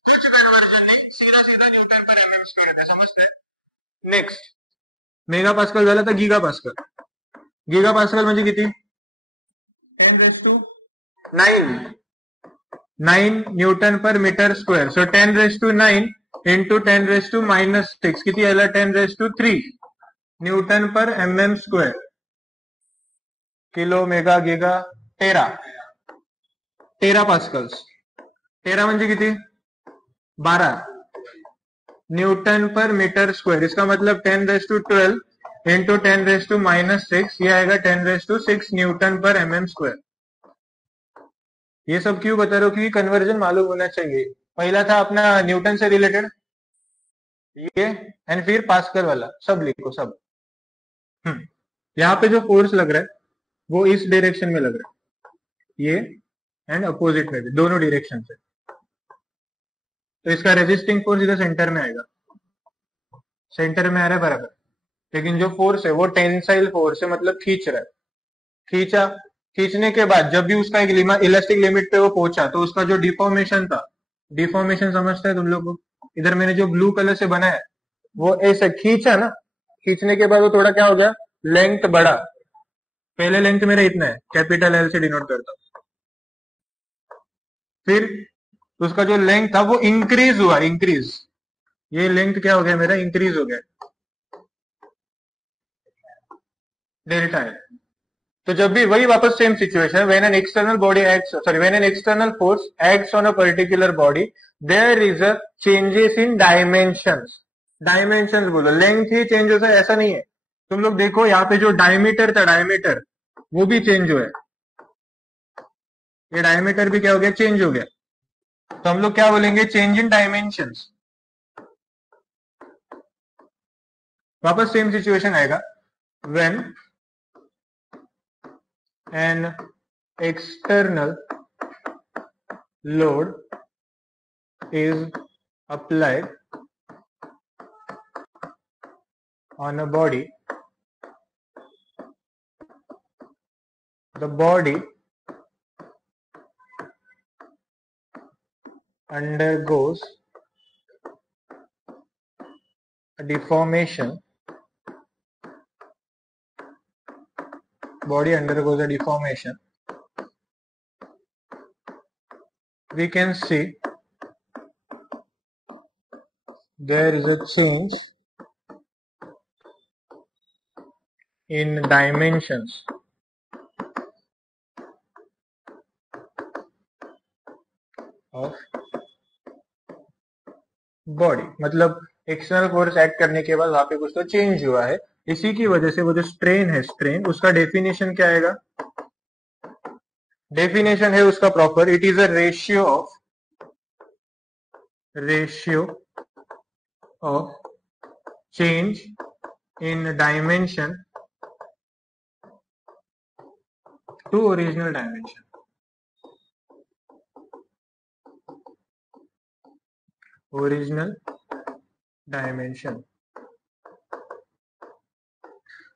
कुछ कन्वर्जन नहीं, सीधा सीधा न्यूटन पर एमएम स्क्वायर है, समझते हैं। नेक्स्ट, मेगा पास्कल झाला तर गीगा पास्कल। गीगा पास्कल म्हणजे किती, 10⁹ न्यूटन पर मीटर स्क्वायर। सो 10⁹ इंटू 10⁻⁻�6 किती आला, 10⁻³ newton per mm square. Kilo mega giga tera pascals. Tera म्हणजे किती, 12 न्यूटन पर मीटर स्क्वायर। इसका मतलब 10⁻12 इंटू 10⁻⁻6, ये आएगा 10⁻6 न्यूटन पर एमएम स्क्वायर। ये सब क्यों बता रहे हो, क्योंकि कन्वर्जन मालूम होना चाहिए। पहला था अपना न्यूटन से रिलेटेड ये, एंड फिर पास्कल वाला, सब लिखो सब। यहाँ पे जो फोर्स लग रहा है वो इस डायरेक्शन में लग रहा है, ये एंड अपोजिट में भी, दोनों डायरेक्शन से। तो इसका रेजिस्टिंग फोर्स इधर सेंटर में आएगा, सेंटर में आ रहा है बराबर। लेकिन जो फोर्स है वो टेंसाइल फोर्स है, मतलब खींच रहा है। खींचा, खींचने के बाद जब भी उसका एक इलास्टिक लिमिट पे वो पहुंचा, तो उसका जो डिफॉर्मेशन था, डिफॉर्मेशन समझते हैं तुम लोग को, इधर मैंने जो ब्लू कलर से बनाया वो ऐसे खींचा ना, खींचने के बाद वो थोड़ा क्या हो गया, लेंथ बढ़ा। पहले लेंथ मेरा इतना है, कैपिटल एल से डिनोट करता हूं। फिर उसका जो लेंथ था वो इंक्रीज हुआ, इंक्रीज, ये लेंथ क्या हो गया मेरा, इंक्रीज हो गया, डेल्टा है। तो जब भी वही वापस same situation, when an external body acts, sorry when an external force acts on a particular body, there is a changes in dimensions. Dimensions बोलो, लेंथ ही चेंज होता है ऐसा नहीं है। तुम लोग देखो यहाँ पे जो डायमीटर था, डायमीटर वो भी चेंज हुआ है, ये डायमीटर भी क्या हो गया, चेंज हो गया। तो हम लोग क्या बोलेंगे, चेंज इन डायमेंशंस। वापस सेम सिचुएशन आएगा, when an external load is applied on a body, the body undergoes a deformation, body undergoes a deformation we can see there is a change in dimensions of body, मतलब external force act करने के बाद वहां पे कुछ तो change हुआ है, इसी की वजह से वो जो स्ट्रेन है, स्ट्रेन उसका डेफिनेशन क्या आएगा? डेफिनेशन है उसका proper, it is a ratio of change in dimension to original dimension. Original dimension,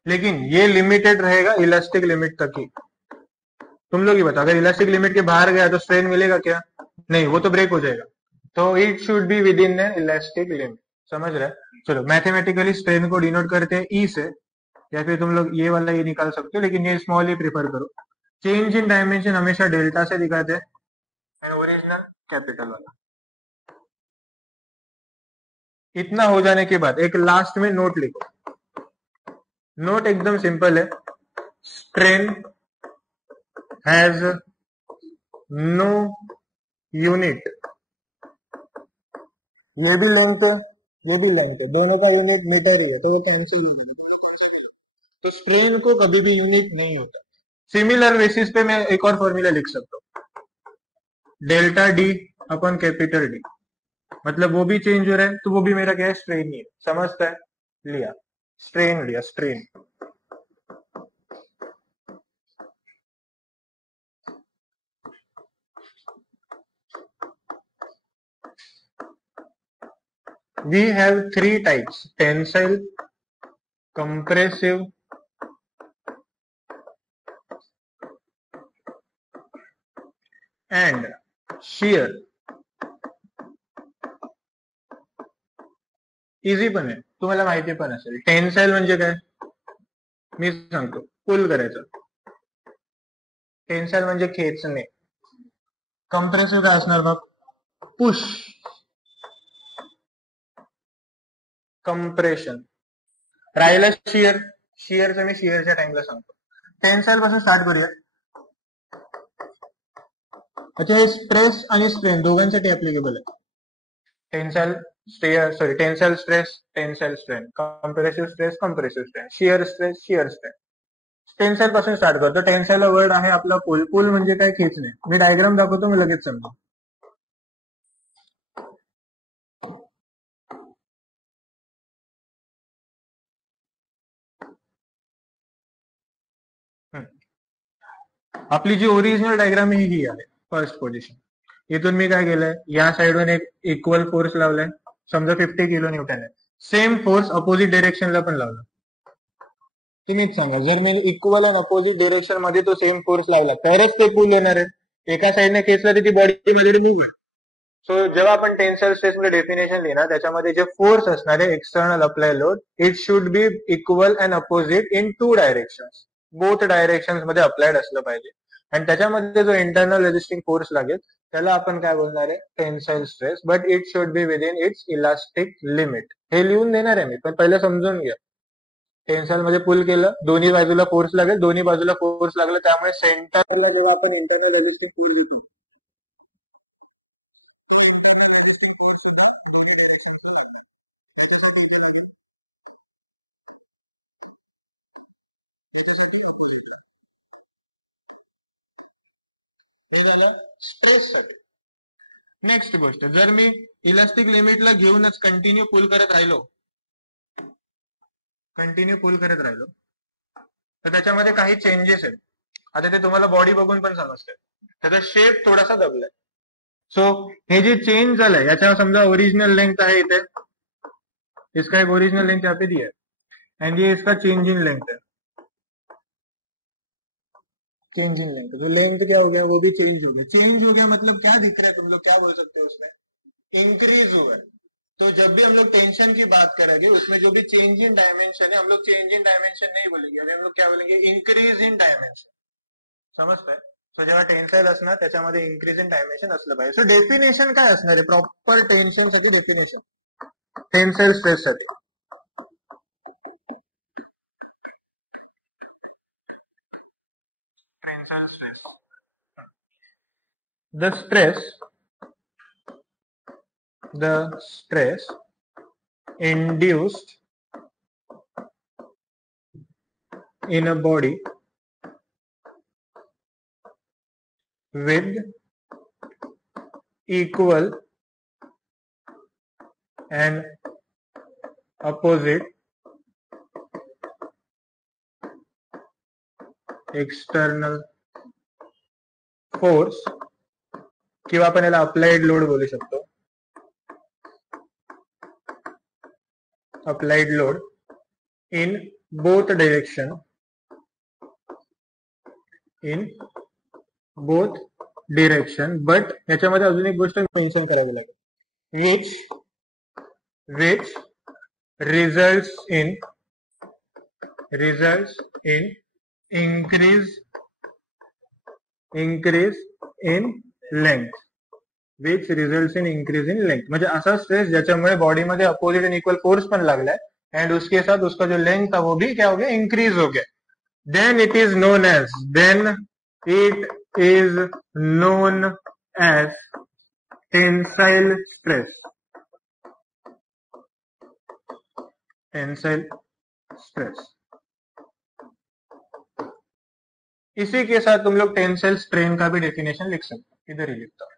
लेकिन ये लिमिटेड रहेगा इलास्टिक लिमिट तक ही। तुम लोग ही बताओ, अगर इलास्टिक लिमिट के बाहर गया तो स्ट्रेन मिलेगा क्या? नहीं, वो तो ब्रेक हो जाएगा। तो it should be with in an elastic limit, समझ रहे? चलो, मैथमेटिकली स्ट्रेन को डिनोट करते हैं ई से, या फिर तुम लोग ये वाला ये निकाल सकते हो, लेकिन ये स्मॉल ही प्रीफर करो। चेंज इन डायमेंशन हमेशा डेल्टा से दिखाते हैं, ओरिजिनल कैपिटल वाला। इतना हो जाने के बाद एक लास्ट में नोट लिखो। नोट एकदम सिंपल है, स्ट्रेन हैज नो यूनिट, ये भी लेंथ है, ये भी लेंथ है, दोनों का यूनिट मीटर ही है, तो वो कैंसिल हो जाएगा। तो स्ट्रेन को कभी भी यूनिट नहीं होता। सिमिलर बेसिस पे मैं एक और फॉर्मूला लिख सकता हूँ, डेल्टा डी अपन कैपिटल डी, मतलब वो भी चेंज हो रहा है तो वो भी मेरा क्या है? स्ट्रेन ही है। समझता है? लिया स्ट्रेन, लिया strain. We have three types: tensile, compressive, and shear. Easy पण आहे, तुम्हाला माहिती पण असेल. टेन्साईल म्हणजे काय? मी सांगतो, पुल करायचं. टेन्साईल म्हणजे खेचणे. कंप्रेसिव्ह काय असणार मग? पुश. कंप्रेशन. राहिलं शियर, शियरचं मी शियरच्या टाइमला सांगतो. टेन्साईल पासून स्टार्ट करूया. अच्छा, हे स्ट्रेस आणि स्ट्रेन दोघांसाठी ऍप्लिकेबल आहे. Tensile tensile stress, tensile strain, compressive stress, compressive strain, shear stress, shear strain. Tensile पासून स्टार्ट करतो. टेन्साईलला वर्ड आहे आपला पुल. पुल म्हणजे काय? खेचणे. मी डायग्राम दाखवतो, मी लगेच समजा. आपली जी ओरिजिनल डायग्राम आहे ही आहे फर्स्ट पोझिशन. इथून मी काय केलंय, या साइडवर एक इक्वल फोर्स लावलाय, समजा 50 किलो न्यूटन आहे. सेम फोर्स अपोजिट डायरेक्शनला पण लावला. तुम्हीच सांगा, जर मी इक्वल आणि अपोजिट डायरेक्शन मध्ये तो सेम फोर्स लावला तरच ते पुल येणार आहे. एका साइडने खेचला तर ती बॉडीमध्ये रिमूव्ह आहे. सो जेव्हा आपण टेन्साईल स्ट्रेस मध्ये डेफिनेशन लिहिणार, त्याच्यामध्ये जे फोर्स असणार आहे external apply load, it should be equal and opposite in two direction. Both direction मध्ये अप्लाइड असलं पाहिजे. आणि त्याच्यामध्ये जो इंटरनल रेजिस्टिंग फोर्स लागेल त्याला आपण काय बोलणार आहे? Tensile stress. But it should be within its elastic limit. हे लिहून देणार आहे मी, पण पहिलं समजून घ्या. टेन्साईल मध्ये पुल केलं, दोन्ही बाजूला फोर्स लागेल, दोन्ही बाजूला फोर्स लागला, त्यामुळे सेंटरला जेव्हा आपण इंटरनल रेजिस्टिंग पुल लिहितो, नेक्स्ट गोष्ट, जर मी इलास्टिक लिमिटला घेऊनच कंटिन्यू पुल करत राहिलो, तर त्याच्यामध्ये काही चेंजेस आहेत. आता ते तुम्हाला बॉडी बघून पण समजते, त्याचा शेप थोडासा दबलाय. सो हे जे चेंज झालंय, याच्या समजा ओरिजिनल लेंथ आहे इथे, इसका एक ओरिजिनल लेंथ यहाँ पे दिया है, एंड ये इसका चेंज इन लेंथ है. चेंज इन लेंथ, तो लेंथ क्या हो गया? वो भी चेंज हो गया. चेंज हो गया मतलब क्या दिख रहा है? तुम लोग क्या बोल सकते हो उसमें? इंक्रीज हुआ है. तो जब भी हम लोग टेंशन की बात करेंगे, उसमें जो भी चेंज इन डायमेंशन है, हम लोग चेंज इन डायमेंशन नहीं बोलेंगे, अभी हम लोग क्या बोलेंगे? Increase in dimension. समझते हैं? तो जेव्हा टेन्साईल असणार त्याच्यामध्ये इन्क्रीज इन डायमेन्शन असलं पाहिजे. सो डेफिनेशन काय असणार आहे प्रॉपर टेन्शन साठी? डेफिनेशन टेन्साईल स्ट्रेस साठी the stress induced in a body with equal and opposite external force किंवा आपण याला अप्लाइड लोड बोलू शकतो. Applied load in both direction but याच्यामध्ये अजून एक गोष्ट मेन्शन करावी लागेल which results in increase in length म्हणजे असा स्ट्रेस ज्याच्यामुळे बॉडीमध्ये अपोजिट एंड इक्वल फोर्स पण लागलाय एंड उसके साथ उसका जो लेंथ था वो भी क्या हो गया? इंक्रीज हो गया. Then it is known as tensile stress. इसी के साथ तुम लोग टेंसाइल स्ट्रेन का भी डेफिनेशन लिख सकते हो. इधर ही लिखता हूं.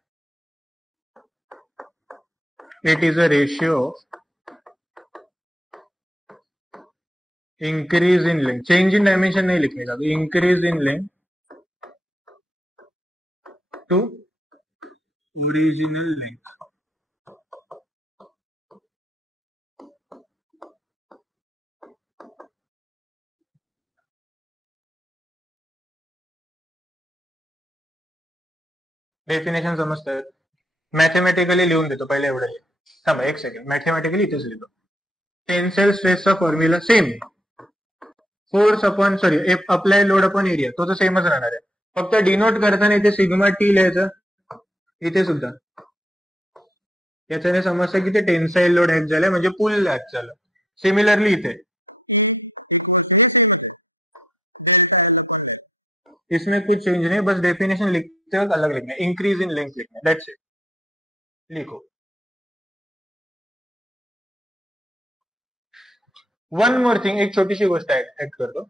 It is a ratio increase in length. Change in dimension नहीं लिखने का. Increase in length to original length. Definition समजताय? मॅथमॅटिकली लिहून देतो. पहिले एवढं थांबा एक सेकंड. मॅथमॅटिकली इथेच लिहितो. टेन्साइल स्ट्रेसचा formula same. Force upon applied load upon area तो तर सेमच राहणार आहे. फक्त डिनोट करताना इथे सिग्मा टी लिहायचं. इथे सुद्धा याच्याने समजतं की ते टेन्साइल लोड ऍक्ट झालं म्हणजे पुल ऍक्ट झालं. सिमिलरली इथे इसमें कुछ चेंज नहीं, बस डेफिनेशन लिखते वक्त अलग लिखना है. इंक्रीज इन लेंथ लिखना है. That's it. लिखो. वन मोर थिंग, एक छोटी सी गोष्ट ऐड कर दो.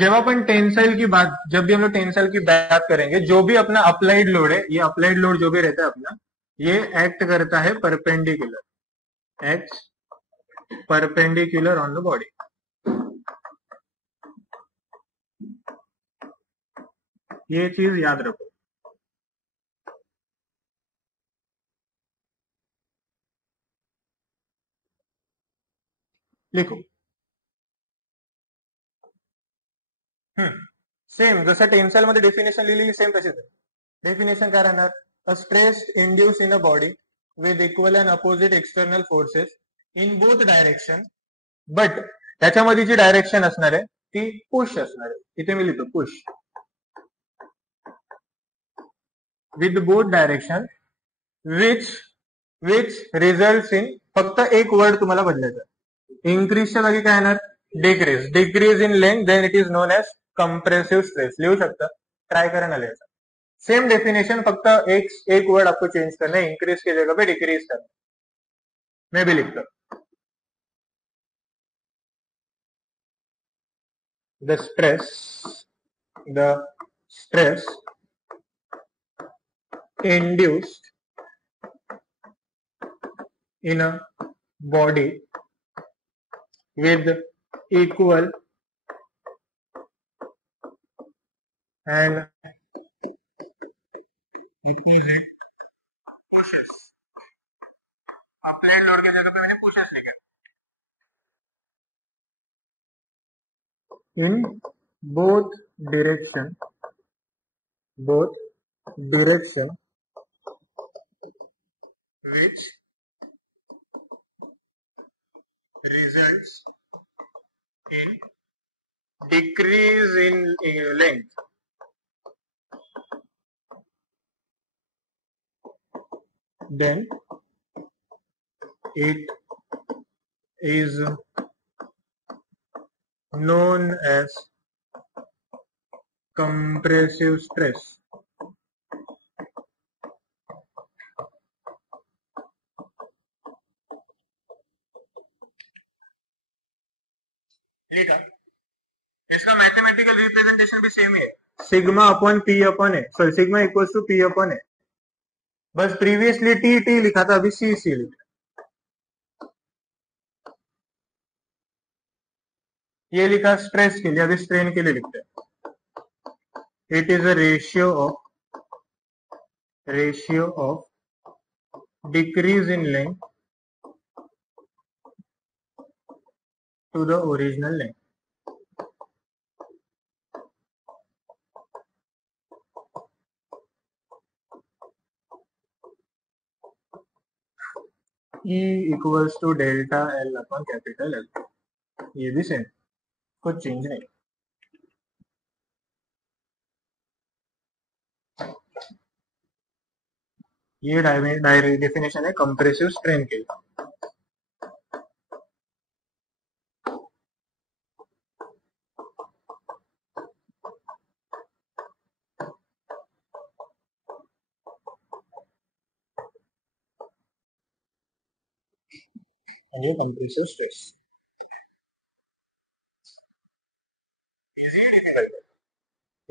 जब अपन टेंसाइल की बात जब भी हम लोग टेंसाइल की बात करेंगे, जो भी अपना अप्लाइड लोड है, ये अप्लाइड लोड जो भी रहता है अपना, ये एक्ट करता है perpendicular. Act perpendicular on the body. ये चीज याद रखो. लिखो. सेम जसं टेन्साइल मध्ये डेफिनेशन लिहिलेली सेम तशीच आहे. डेफिनेशन काय राहणार? A stress induce in a body with equal and opposite external forces in both direction, but त्याच्यामध्ये जी डायरेक्शन असणार आहे ती पुश असणार आहे. इथे मी लिहितो push. With both direction which result in, फक्त एक वर्ड तुम्हाला बदलायचं. इन्क्रीजच्या जागी काय येणार? Decrease in length, then it is known as compressive stress. लिहू शकता. ट्राय करा ना लिहायचा. सेम डेफिनेशन, फक्त एक वर्ड आपको चेंज करना है. इंक्रीज की जगह पे डिक्रीज करना. मैं भी लिखता. The stress induced in a body with equal and opposite pushes. Applied load की जगह पे मैंने पुशेस लिखे. In both direction which results in decrease in length then it is known as compressive stress. लिखा, इसका मैथमेटिकल रिप्रेजेंटेशन भी same ही है, sigma upon P upon A, sorry sigma equals to P upon A, बस previously T T लिखा था, अभी सी सी लिखा। ये लिखा स्ट्रेस के लिए, अभी स्ट्रेन के लिए लिखते हैं। It is a ratio of decrease in length to the original length. E equals to delta L upon capital L, ये भी सेम, कुछ चेंज नहीं। ये डेफिनेशन है कंप्रेसिव स्ट्रेन के लिए। ये कंप्रेसिव स्ट्रेस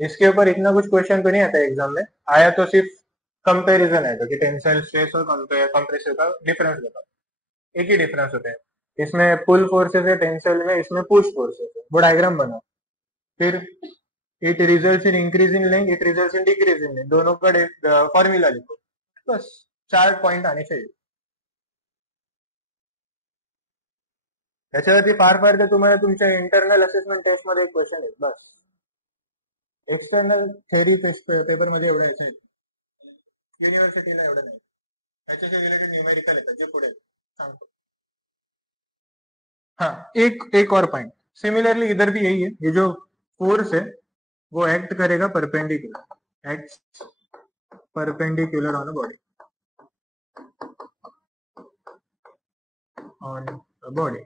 इसके ऊपर इतना कुछ क्वेश्चन तो नहीं आता एग्जाम में, आया तो सिर्फ कंपैरिजन है, कि टेंसाइल स्ट्रेस और कंप्रेसिव का डिफरेंस बताओ। एक ही डिफरेंस होता है, इसमें पुल फोर्सेस है टेंसाइल में, इसमें पुश फोर्सेस है। वो डायग्राम बनाओ, फिर it results in increase in length, it results in decrease in length, दोनों का फॉर्मूला लिखो, बस 4 पॉइंट आने चाहिए। याच्यावरती फार फार तर तुम्हाला तुमच्या इंटरनल असेसमेंट टेस्ट मध्ये एक क्वेश्चन आहे बस। एक्सटर्नल थेअरी पेपर मध्ये एवढं यायचं, युनिव्हर्सिटीला एवढं नाही, याच्याशी रिलेटेड न्यूमेरिकल येतात जे पुढे सांगतो। हाँ, एक और पॉइंट, सिमिलरली इधर भी यही है, ये जो फोर्स है वो एक्ट करेगा perpendicular, act perpendicular on a body, on a body.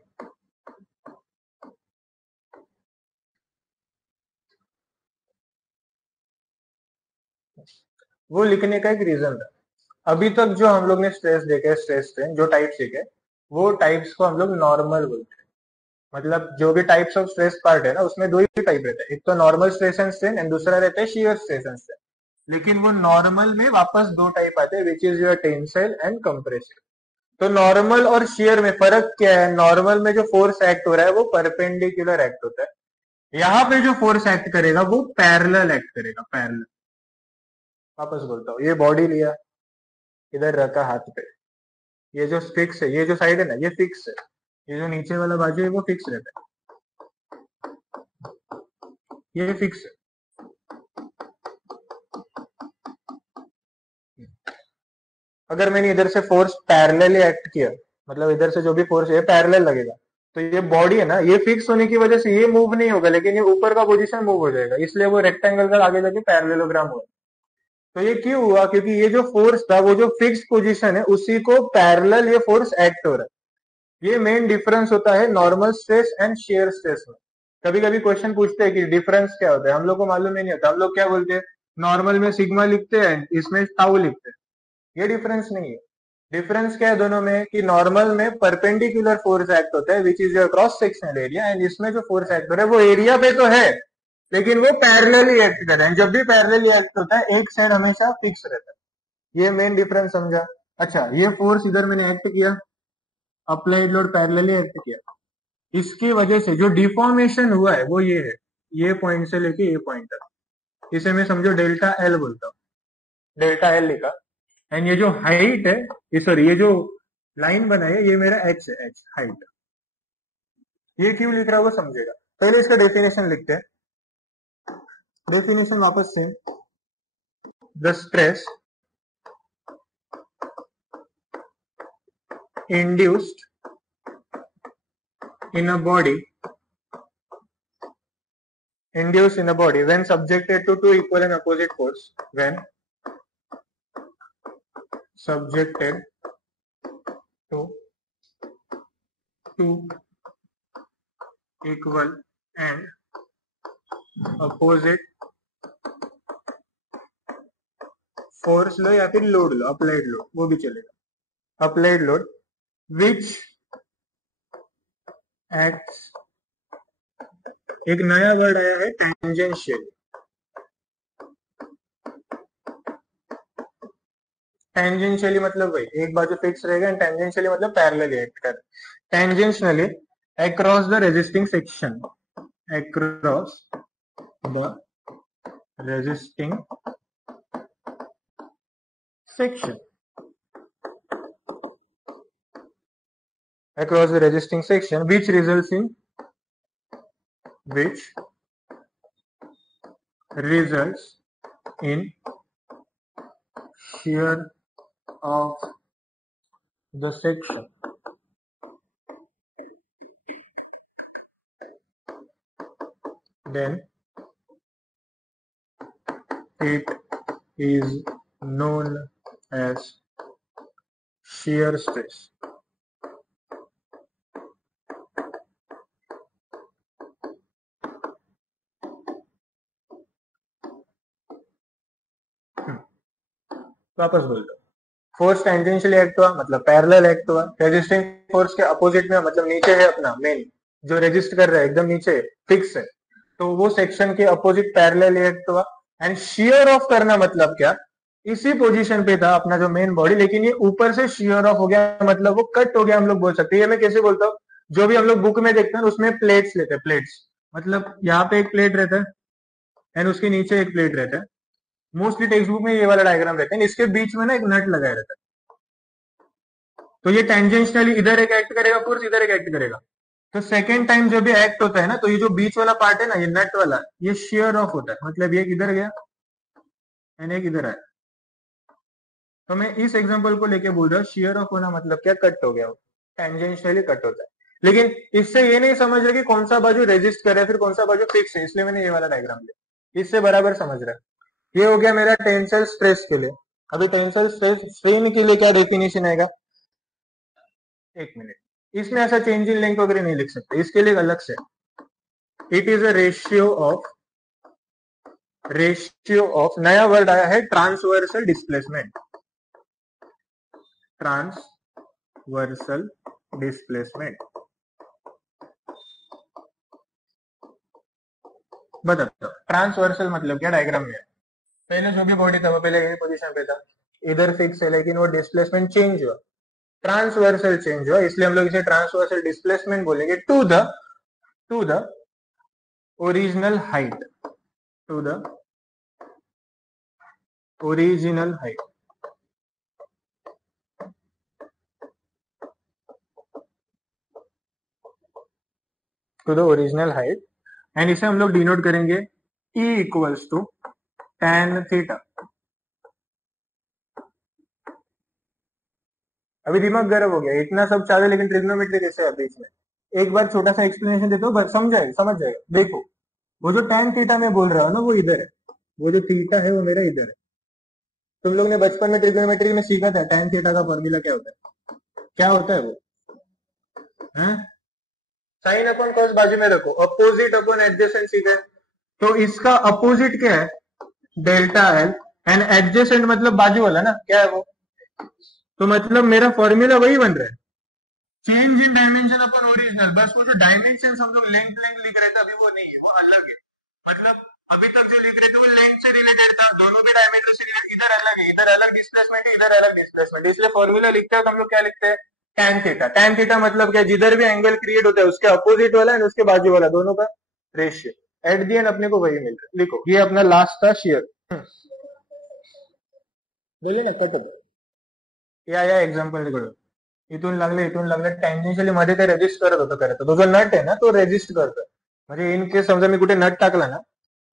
वो लिखने का एक रीजन था। अभी तक जो हम लोग ने स्ट्रेस देखे, स्ट्रेस स्ट्रेन जो टाइप्स देखे, वो टाइप्स को हम लोग नॉर्मल बोलते हैं। मतलब जो भी टाइप्स ऑफ स्ट्रेस पार्ट है ना, उसमें दो ही टाइप रहता है, एक तो normal stress and strain and दूसरा रहता है शियर स्ट्रेस एंड स्ट्रेन। लेकिन वो नॉर्मल में वापस दो टाइप आते हैं, which is your tensile and compressive. तो नॉर्मल और शियर में फर्क क्या है? नॉर्मल में जो फोर्स एक्ट हो रहा है वो परपेंडिकुलर एक्ट होता है, यहाँ पे जो फोर्स एक्ट करेगा वो पैरेलल एक्ट करेगा, पैरेलल। वापस बोलता हूँ, ये बॉडी लिया, इधर रखा हाथ पे, ये जो फिक्स है, ये जो साइड है ना ये फिक्स है, ये जो नीचे वाला बाजू है वो फिक्स रहता है, ये फिक्स है। अगर मैंने इधर से फोर्स पैरेलली एक्ट किया, मतलब इधर से जो भी फोर्स है पैरेलल लगेगा, तो ये बॉडी है ना, ये फिक्स होने की वजह से ये मूव नहीं होगा, लेकिन ये ऊपर का पोजीशन मूव हो जाएगा, इसलिए वो रेक्टेंगल का आगे जाके पैरेललोग्राम हुआ। तो ये क्यों हुआ? क्योंकि ये जो फोर्स था वो जो फिक्स पोजीशन है उसी को पैरेलल ये फोर्स एक्ट हो रहा है। ये मेन डिफरेंस होता है normal stress and shear stress में। कभी कभी क्वेश्चन पूछते हैं कि डिफरेंस क्या होता है, हम लोग को मालूम ही नहीं होता, हम लोग क्या बोलते हैं, नॉर्मल में सिग्मा लिखते हैं, इसमें टाउ लिखते हैं। ये डिफरेंस नहीं है। डिफरेंस क्या है दोनों में, कि नॉर्मल में परपेंडिकुलर फोर्स एक्ट होता है which is your cross sectional area, and इसमें जो फोर्स एक्ट हो रहा है वो एरिया पे तो है लेकिन वो पैरेलली एक्ट कर रहे हैं। जब भी पैरेलली एक्ट होता है एक साइड हमेशा फिक्स रहता है, ये मेन डिफरेंस समझा। अच्छा, ये फोर्स इधर मैंने एक्ट किया, अप्लाइड लोड पैरेलली एक्ट किया, इसकी वजह से जो डिफॉर्मेशन हुआ है वो ये है, ये पॉइंट से लेके ये पॉइंट तक, इसे मैं समझो डेल्टा एल बोलता हूँ, डेल्टा एल लिखा। एंड ये जो हाइट है, सॉरी ये जो लाइन बना है ये मेरा एच है, एच हाइट। ये क्यों लिख रहा है वो समझेगा, पहले इसका डेफिनेशन लिखते हैं। डेफिनेशन वापस से, the stress induced in a body induced in a body when subjected to two equal and opposite force, when subjected to two equal and opposite force लो या फिर लोड लो, अप्लाइड लोड वो भी चलेगा, अप्लाइड लोड विच एक्ट्स, एक नया word आया है टेंजेंशियल। टेंजेंशियली मतलब वही एक बाजू फिक्स रहेगा एंड टेंजेंशियली मतलब पैरेलली एक्ट कर, tangentially across the resisting section, across the resisting section, across the resisting section which results in shear of the section, then it is known as shear stress। वापस बोलता हूँ, force tangentially act हुआ मतलब parallel act हुआ, resisting force के opposite में मतलब नीचे है अपना मेन जो रेजिस्ट कर रहा है एकदम नीचे फिक्स है, तो वो सेक्शन के अपोजिट पैरेलल एक्ट हुआ। एंड शियर ऑफ करना मतलब क्या, इसी पोजीशन पे था अपना जो मेन बॉडी, लेकिन ये ऊपर से शियर ऑफ हो गया मतलब वो कट हो गया हम लोग बोल सकते हैं। ये मैं कैसे बोलता हूँ, जो भी हम लोग बुक में देखते हैं उसमें प्लेट्स लेते हैं, प्लेट्स मतलब यहाँ पे एक प्लेट रहता है एंड उसके नीचे एक प्लेट रहता है, मोस्टली टेक्स्ट बुक में ये वाला डायग्राम रहता है, इसके बीच में ना एक नट लगाया रहता है, तो ये टेंजेंशियली इधर एक एक्ट करेगा फोर्स, इधर एक एक्ट करेगा, तो सेकेंड टाइम जब भी एक्ट होता है ना तो ये जो बीच वाला पार्ट है ना ये नट वाला ये शियर ऑफ होता है, मतलब ये इधर गया एंड एक इधर आया, तो मैं इस एग्जांपल को लेके बोल रहा हूँ शियर ऑफ होना मतलब क्या, कट हो गया, टेंजेंशियली कट होता है। लेकिन इससे ये नहीं समझ रहे कि कौन सा बाजू रेजिस्ट कर रहा है फिर कौन सा बाजू फिक्स है, इसलिए मैंने ये वाला डायग्राम लिया, इससे बराबर समझ रहा है। ये हो गया मेरा टेंसाइल स्ट्रेस के लिए। अभी टेंसाइल स्ट्रेस स्ट्रेन के लिए क्या डेफिनेशन आएगा, एक मिनट, इसमें ऐसा चेंज इन लेंथ वगैरह नहीं लिख सकते, इसके लिए अलग से it is a ratio of नया वर्ड आया है ट्रांसवर्सल डिस्प्लेसमेंट, ट्रांसवर्सल डिस्प्लेसमेंट बताता हूं। ट्रांसवर्सल मतलब क्या, डायग्राम में पहले जो भी बॉडी था वो पहले यही पोजीशन पे था, इधर फिक्स है, लेकिन वो डिस्प्लेसमेंट चेंज हुआ, ट्रांसवर्सल चेंज हुआ, इसलिए हम लोग इसे ट्रांसवर्सल डिस्प्लेसमेंट बोलेंगे to the original height, to the original height, to the original height, and इसे हम लोग डिनोट करेंगे E equals to tan theta. अभी दिमाग गर्म हो गया, इतना सब चाहे लेकिन ट्रिग्नोमेट्री कैसे है बीच में, एक बार छोटा सा एक्सप्लेनेशन देता हूँ, बस समझ जाएगा। देखो वो जो tan थीटा में बोल रहा हूँ ना वो इधर है, वो जो थीटा है वो मेरा इधर है, तुम लोग ने बचपन में ट्रिग्नोमेट्री में सीखा था tan थीटा का फॉर्मूला क्या होता है, क्या होता है वो, साइन अपॉन कॉस बाजू में रखो, अपोजिट अपॉन एडजेसेंट सीखा है, तो इसका अपोजिट क्या है, डेल्टा एल, एंड एडजेसेंट मतलब बाजू वाला ना, क्या है वो, तो मतलब मेरा फॉर्मूला वही बन रहा है, change in dimension upon original, बस वो जो डायमेंशन हम लोग लेंथ लिख रहे थे अभी वो नहीं है, वो अलग है, मतलब अभी तक जो लिख रहे थे वो लेंथ से रिलेटेड था, दोनों भी डायमीटर से रिलेटेड, इधर अलग है, इधर अलग डिस्प्लेसमेंट है, इधर अलग डिस्प्लेसमेंट, इसलिए फॉर्मूला लिखते हैं तो हम लोग क्या लिखते हैं, tan थीटा। tan थीटा मतलब क्या, जिधर भी एंगल क्रिएट होता है उसके अपोजिट वाला एंड उसके बाजू वाला दोनों का रेशियो, एट दी एंड अपने को वही मिल रहा है। लिखो ये अपना लास्ट था शियर, बोलिए ना कब या एक्झाम्पल लिखो, इथून लागले टेंजेन्शियली मध्ये ते रेजिस्ट करत होतं, तो जो नट आहे ना तो रेजिस्ट करतो, म्हणजे इन केस समजा मी कुठे नट टाकला ना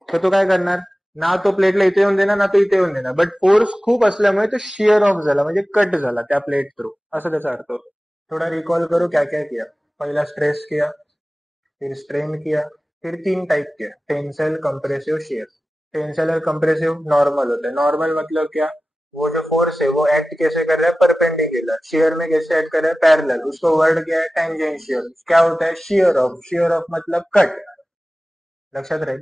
तर तो काय करणार, ना तो प्लेटला इथे येऊन देणार ना तो इथे येऊन देणार, बट फोर्स खूप असल्यामुळे तो शियर ऑफ झाला म्हणजे कट झाला त्या प्लेट थ्रू, असं त्याचा अर्थ होतो। थोड़ा रिकॉल करो क्या क्या किया, पहला स्ट्रेस किया, फिर स्ट्रेन किया, फिर तीन टाइप किया, टेंसाइल कंप्रेसिव शियर। टेंसाइल और कंप्रेसिव नॉर्मल होता है, नॉर्मल मतलब क्या, वो जो फोर्स है वो एक्ट कैसे कर रहा है, परपेंडिकुलर। शियर में कैसे एक्ट कर रहा है, पैरेलल। उसको वर्ड क्या है, टेंजेंशियल। क्या होता है, शियर ऑफ। शियर ऑफ मतलब कट, लक्षात राहील.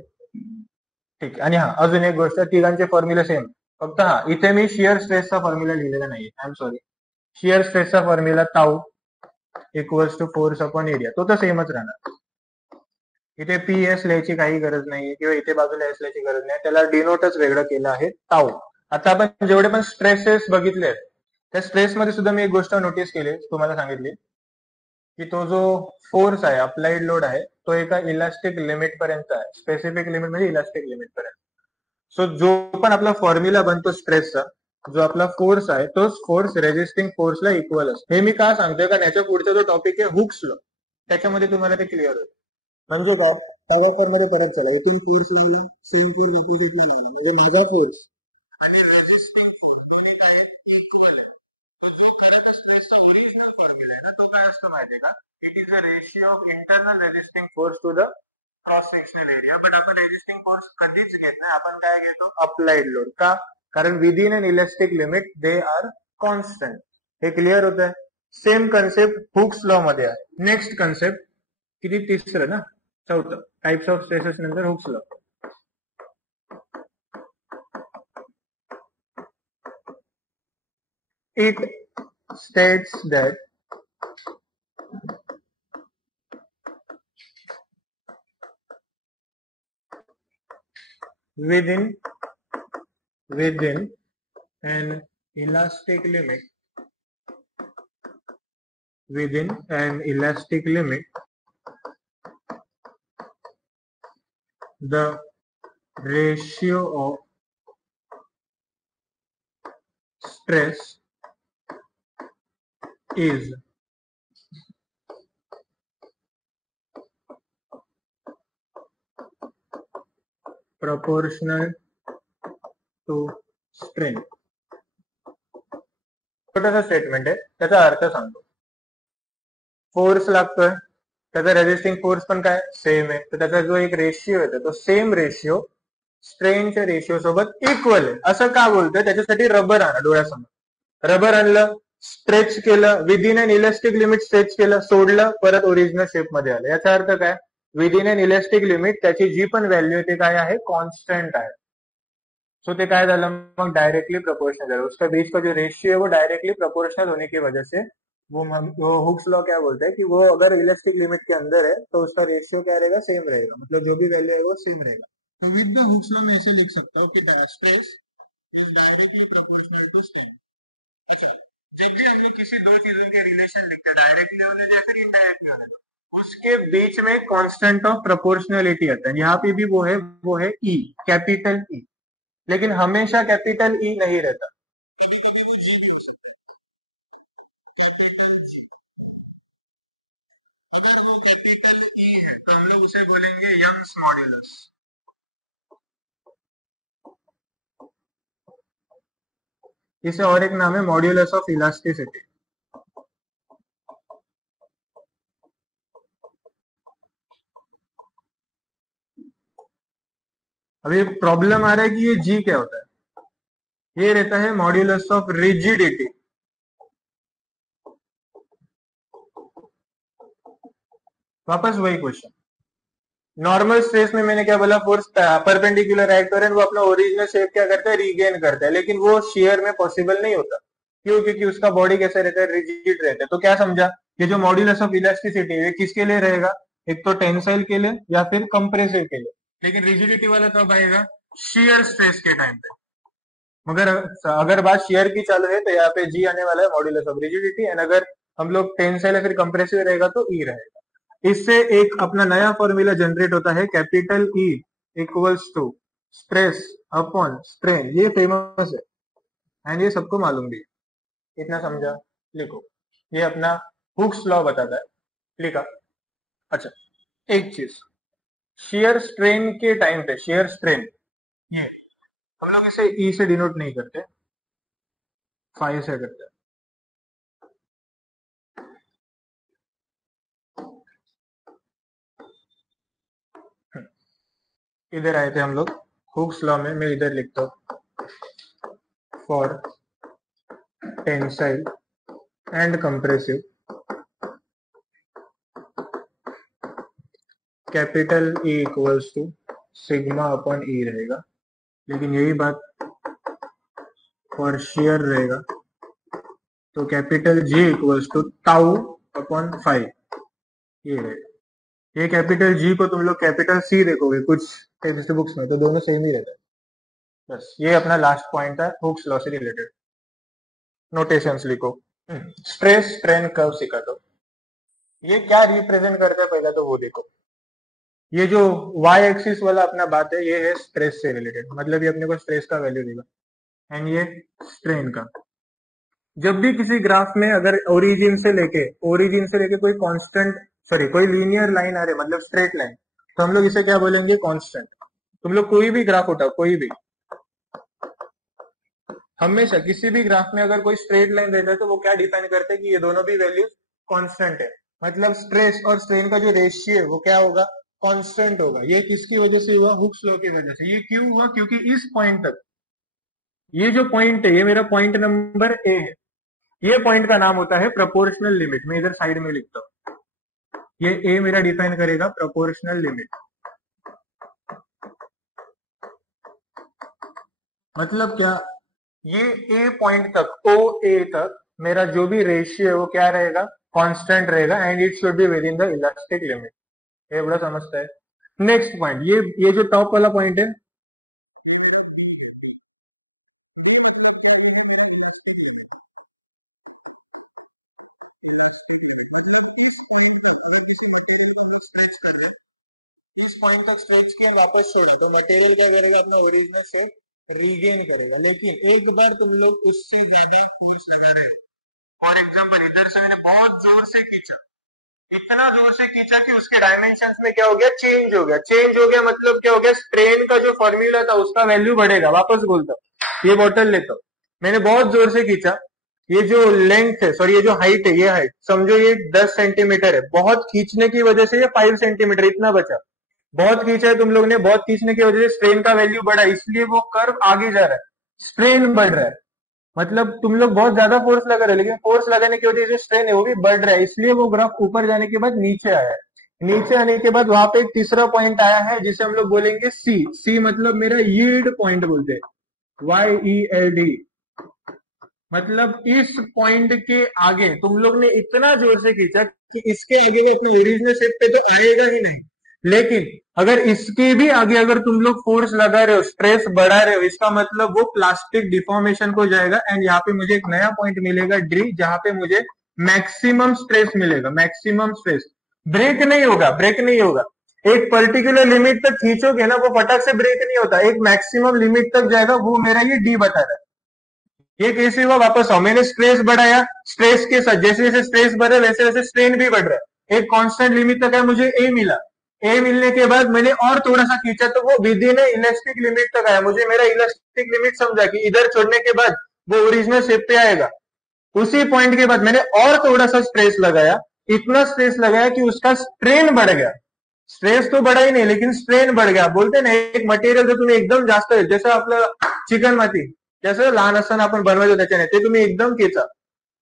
ठीक. आणि हा अजून एक गोष्ट, तिघांचे फॉर्म्युला सेम. फक्त हा इथे मी शियर स्ट्रेसचा फॉर्म्युला लिहिलेला नाहीये, आय एम सॉरी. शियर स्ट्रेसचा formula tau equals to force upon area, तो तर सेमच राहणार. इथे पी एस लिहायची काही गरज नाहीये किंवा इथे बाजूला एस लिहायची गरज नाही, त्याला डिनोटच वेगळं केलं आहे, टाऊ. आता आपण जेवढे पण स्ट्रेसेस बघितले आहेत, त्या स्ट्रेसमध्ये सुद्धा मी एक गोष्ट नोटीस केली, तुम्हाला सांगितली, की तो जो फोर्स आहे, अप्लाइड लोड आहे, तो एका इलास्टिक लिमिट पर्यंत आहे. स्पेसिफिक लिमिट म्हणजे इलास्टिक लिमिट पर्यंत. सो जो पण आपला फॉर्म्युला बनतो स्ट्रेसचा, जो आपला फोर्स आहे, तोच फोर्स रेजिस्टिंग फोर्सला इक्वल असतो. हे मी का सांगतोय, कारण याच्या पुढचा जो टॉपिक आहे हुक्स लॉ, त्याच्यामध्ये तुम्हाला ते क्लिअर होईल. म्हणजे काय, पॉवर मध्ये परत चला, इथून फोर्स सेम फोर्स अपोजिटली म्हणजे माझा फोर्स आणि रेजिस्टिंग फोर्स दोन्ही काय इक्वल आहे. पण जो करंट स्ट्रेसचा ओरिजिनल फॉर्म्युला आहे ना, तो काय असतो माहितीये का, it is a ratio of internal resisting force to the cross sectional area. पण आपण रेजिस्टिंग फोर्स कधीच घेत नाही, आपण काय घेतो, अप्लाइड लोड. का, कारण within an elastic limit they are constant. हे क्लिअर होत आहे. सेम कन्सेप्ट हुक्स लॉ मध्ये आहे. नेक्स्ट कन्सेप्ट, किती, तिसरं ना, चौथं, टाइप्स ऑफ स्ट्रेसेस नंतर Hooke's law. It states that within an elastic limit, the ratio of stress is proportional to strain. छोटासा स्टेटमेंट आहे, त्याचा अर्थ सांगतो. फोर्स लागतोय, त्याचा रेजिस्टिंग फोर्स पण काय सेम आहे, तर त्याचा जो एक रेशिओ येतो, तो सेम रेशिओ स्ट्रेनच्या रेशिओ सोबत इक्वल आहे. असं का बोलतोय, त्याच्यासाठी रबर आणा डोळ्यासमोर. रबर आणलं, स्ट्रेच केलं, within an elastic limit stretch केलं, सोडलं, परत ओरिजिनल शेप मध्ये आलं. याचा अर्थ काय, विदिन एन इलास्टिक लिमिट त्याची जी पण व्हॅल्यू आहे ते काय आहे, कॉन्स्टंट आहे. सो ते काय झालं, मग डायरेक्टली प्रोपोर्शनल है, उसका बीच का जो रेशियो है वो डायरेक्टली प्रोपोर्शनल होने की वजह से वो हुक्स लॉ क्या बोलता है कि वो अगर इलास्टिक लिमिट के अंदर है तो उसका रेशियो क्या रहेगा, सेम रहेगा. मतलब जो भी वैल्यू है वो सेम रहेगा. तो विद द हुक्स लॉ मैं ऐसे लिख सकता हूँ कि stress is directly proportional to strain. अच्छा, जब भी हम लोग किसी दो चीजों के रिलेशन लिखते हैं, डायरेक्टली होने या फिर इनडायरेक्टली होने दो, उसके बीच में कांस्टेंट ऑफ प्रोपोर्शनलिटी आता है. यहाँ पे भी वो है ई, कैपिटल ई. लेकिन हमेशा कैपिटल ई नहीं रहता. अगर वो कैपिटल ई है तो हम लोग उसे बोलेंगे यंग्स मॉड्यूलस. इसे और एक नाम है मॉड्यूलस ऑफ इलास्टिसिटी. अभी प्रॉब्लम आ रहा है कि ये जी क्या होता है. ये रहता है मॉड्यूलस ऑफ रिजिडिटी. वापस वही क्वेश्चन, नॉर्मल स्ट्रेस में मैंने क्या बोला, फोर्स परपेंडिकुलर एक्ट कर रहे हैं, वो अपना ओरिजिनल शेप क्या करता है, रीगेन करता है. लेकिन वो शियर में पॉसिबल नहीं होता. क्यों, क्योंकि उसका बॉडी कैसे रहता है, रिजिड रहता है. तो क्या समझा, ये जो मॉड्यूलस ऑफ इलास्टिसिटी है किसके लिए रहेगा, एक तो टेंसाइल के लिए या फिर कंप्रेसिव के लिए. लेकिन रिजिडिटी वाला कब आएगा, शियर स्ट्रेस के टाइम पे. मगर अगर बात शियर की चालू है तो यहाँ पे जी आने वाला है, मॉड्यूलस ऑफ रिजिडिटी. एंड अगर हम लोग टेंसाइल या फिर कंप्रेसिव रहेगा तो ई रहेगा. इससे एक अपना नया फॉर्मूला जनरेट होता है, capital E equals to stress upon strain. ये फेमस है एंड ये सबको मालूम भी है. इतना समझा, लिखो. ये अपना हुक्स लॉ बताता है, लिखा. अच्छा, एक चीज, शेयर स्ट्रेन के टाइम पे, शेयर स्ट्रेन ये हम लोग इसे ई से डिनोट नहीं करते, फाइव से करते हैं. इधर आए थे हम लोग हुक्स लॉ में, मैं इधर लिखता हूं, for tensile and compressive, capital E equals to sigma upon E रहेगा, लेकिन यही बात फॉर शेयर रहेगा तो capital G equals to tau upon 5 ये रहेगा। ये कैपिटल G को तुम लोग कैपिटल C देखोगे कुछ टेक्स्ट बुक्स में तो दोनों सेम ही रहता है। बस ये अपना लास्ट पॉइंट था हुक्स लॉ से रिलेटेड। नोटेशंस लिखो। स्ट्रेस स्ट्रेन कर्व सीखा तो ये क्या रिप्रेजेंट करता है पहला तो वो देखो। ये जो y एक्सिस वाला अपना बात है ये है स्ट्रेस से रिलेटेड, मतलब ये अपने को स्ट्रेस का वैल्यू देगा एंड ये स्ट्रेन का। जब भी किसी ग्राफ में अगर ओरिजिन से लेके कोई कांस्टेंट कोई लीनियर लाइन आ रही है मतलब स्ट्रेट लाइन, तो हम लोग इसे क्या बोलेंगे कांस्टेंट। तुम लोग कोई भी ग्राफ उठाओ, कोई भी, हमेशा किसी भी ग्राफ में अगर कोई स्ट्रेट लाइन रहता है तो वो क्या डिफाइन करते हैं कि ये दोनों भी वैल्यूज कांस्टेंट है, मतलब स्ट्रेस और स्ट्रेन का जो रेशियो है वो क्या होगा, कांस्टेंट होगा। ये किसकी वजह से हुआ, हुक्स लॉ की वजह से। ये क्यों हुआ, क्योंकि इस पॉइंट तक, ये जो पॉइंट है ये मेरा पॉइंट नंबर ए है, ये पॉइंट का नाम होता है प्रोपोर्शनल लिमिट। मैं इधर साइड में लिखता हूं, ये ए मेरा डिफाइन करेगा प्रोपोर्शनल लिमिट। मतलब क्या, ये ए पॉइंट तक, ओ ए तक मेरा जो भी रेशियो है वो क्या रहेगा, कांस्टेंट रहेगा and it should be with in the elastic limit. ये बड़ा समझता है। नेक्स्ट पॉइंट, ये जो टॉप वाला पॉइंट है, इस पॉइंट तक स्ट्रेच को वापस छोड़ दो, मटेरियल क्या करेगा, अपना ओरिजिनल शेप रीगेन करेगा। लेकिन एक बार तुम लोग उससे ज्यादा फोर्स लगा रहे हो, फॉर एग्जाम्पल इधर से मैंने बहुत जोर से खींचा, इतना जोर से खींचा कि उसके डायमेंशंस में क्या हो गया, चेंज हो गया। चेंज हो गया मतलब क्या हो गया, स्ट्रेन का जो फॉर्मूला था उसका वैल्यू बढ़ेगा। वापस बोलता हूं, ये बॉटल लेता हूं, मैंने बहुत जोर से खींचा, ये जो लेंथ है ये जो हाइट है, ये हाइट समझो ये 10 सेंटीमीटर है, बहुत खींचने की वजह से ये 5 सेंटीमीटर इतना बचा। बहुत खींचा है तुम लोग ने, बहुत खींचने की वजह से स्ट्रेन का वैल्यू बढ़ा, इसलिए वो कर्व आगे जा रहा है, स्ट्रेन बढ़ रहा है। मतलब तुम लोग बहुत ज्यादा फोर्स लगा रहे हो, लेकिन फोर्स लगाने की वजह से स्ट्रेन है वो भी बढ़ रहा है, इसलिए वो ग्राफ ऊपर जाने के बाद नीचे आया है। नीचे आने के बाद वहां पे एक तीसरा पॉइंट आया है जिसे हम लोग बोलेंगे सी। सी मतलब मेरा यील्ड पॉइंट बोलते हैं, YELD। मतलब इस पॉइंट के आगे तुम लोग ने इतना जोर से खींचा कि इसके आगे वो अपने ओरिजिनल शेप पे तो आएगा ही नहीं, लेकिन अगर इसके भी आगे अगर तुम लोग फोर्स लगा रहे हो, स्ट्रेस बढ़ा रहे हो, इसका मतलब वो प्लास्टिक डिफॉर्मेशन को जाएगा एंड यहाँ पे मुझे एक नया पॉइंट मिलेगा डी, जहां पे मुझे मैक्सिमम स्ट्रेस मिलेगा। मैक्सिमम स्ट्रेस ब्रेक नहीं होगा, ब्रेक नहीं होगा। एक पर्टिकुलर लिमिट तक खींचोगे ना वो फटक से ब्रेक नहीं होता, एक मैक्सिमम लिमिट तक जाएगा, वो मेरा ये डी बता रहा है। ये कैसे हुआ, वापस आओ, मैंने स्ट्रेस बढ़ाया, स्ट्रेस के साथ जैसे जैसे स्ट्रेस बढ़ रहा है वैसे वैसे स्ट्रेन भी बढ़ रहा है, एक कांस्टेंट लिमिट तक है, मुझे ए मिला। ए मिलने के बाद मैंने और थोड़ा सा खींचा तो वो विद इन इलास्टिक लिमिट तक आया, मुझे मेरा इलास्टिक लिमिट समझा कि इधर छोड़ने के बाद वो ओरिजिनल शेप पे आएगा। उसी पॉइंट के बाद मैंने और थोड़ा सा स्ट्रेस लगाया, इतना स्ट्रेस लगाया कि उसका स्ट्रेन बढ़ गया। स्ट्रेस तो बढ़ा ही नहीं लेकिन स्ट्रेन बढ़ गया। बोलते ना एक मटेरियल जो तुम्ही एकदम जास्त जसं आपलं चिकन माती, जसं लहान असताना आपण बनवायचो त्याच्याने, ते तुम्ही एकदम खेचा,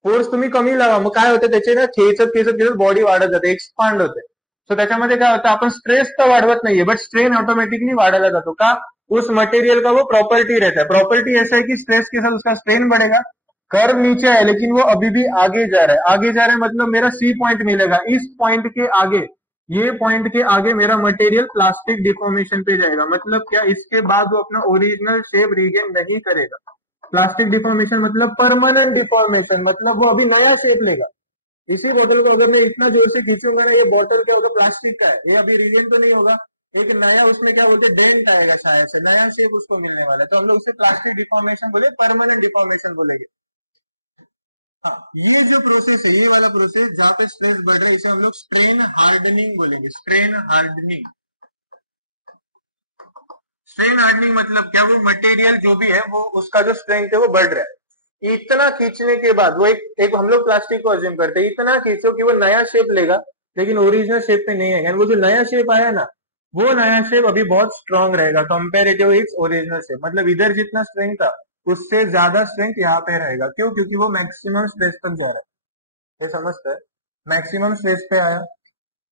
फोर्स तुम्ही कमी लावा, मग काय होतं त्याचे ना खेचत खेचत खेचत बॉडी वाढत जाते, एक्सपांड होते। सो त्याच्यामध्ये काय होतं, आपण स्ट्रेस तर वाढवत नाहीये बट स्ट्रेन ऑटोमेटिकली वाढायला जातो का, उस मटेरियल का वो प्रॉपर्टी रहता है। प्रॉपर्टी ऐसा है कि स्ट्रेस के साथ उसका स्ट्रेन बढ़ेगा, कर्व नीचे है लेकिन वो अभी भी आगे जा रहा है। आगे जा रहा है मतलब मेरा सी पॉइंट मिलेगा, इस पॉइंट के आगे, ये पॉइंट के आगे मेरा मटेरियल प्लास्टिक डिफॉर्मेशन पे जाएगा। मतलब क्या, इसके बाद वो अपना ओरिजिनल शेप रीगेन नहीं करेगा। प्लास्टिक डिफॉर्मेशन मतलब परमानेंट डिफॉर्मेशन, मतलब वो अभी नया शेप लेगा। इसी बोतल को अगर मैं इतना जोर से खींचूंगा ना, ये बोतल क्या होगा, प्लास्टिक का है, ये अभी रीगेन तो नहीं होगा, एक नया उसमें क्या बोलते डेंट आएगा, शायद से नया शेप उसको मिलने वाला है। तो हम लोग उसे प्लास्टिक डिफॉर्मेशन बोले, परमानेंट डिफॉर्मेशन बोलेंगे। हाँ, ये जो प्रोसेस है, ये वाला प्रोसेस जहां पे स्ट्रेस बढ़ रहा है, इसे हम लोग स्ट्रेन हार्डनिंग बोलेंगे। स्ट्रेन हार्डनिंग, स्ट्रेन हार्डनिंग मतलब क्या, वो मटेरियल जो भी है वो उसका जो स्ट्रेंथ है वो बढ़ रहा है। इतना खींचने के बाद वो एक हम लोग प्लास्टिक को अज्यूम करते हैं, इतना खींचो कि वो नया शेप लेगा लेकिन ओरिजिनल शेप पे नहीं आएगा। वो जो नया शेप आया ना, वो नया शेप अभी बहुत स्ट्रांग रहेगा कंपेरेटिव इट्स ओरिजिनल शेप। मतलब इधर जितना स्ट्रेंथ था उससे ज्यादा स्ट्रेंथ यहाँ पे रहेगा। क्यों? क्योंकि वो मैक्सिमम स्ट्रेस तक जा रहा है। ये समझते हैं? मैक्सिमम स्ट्रेस पे आया,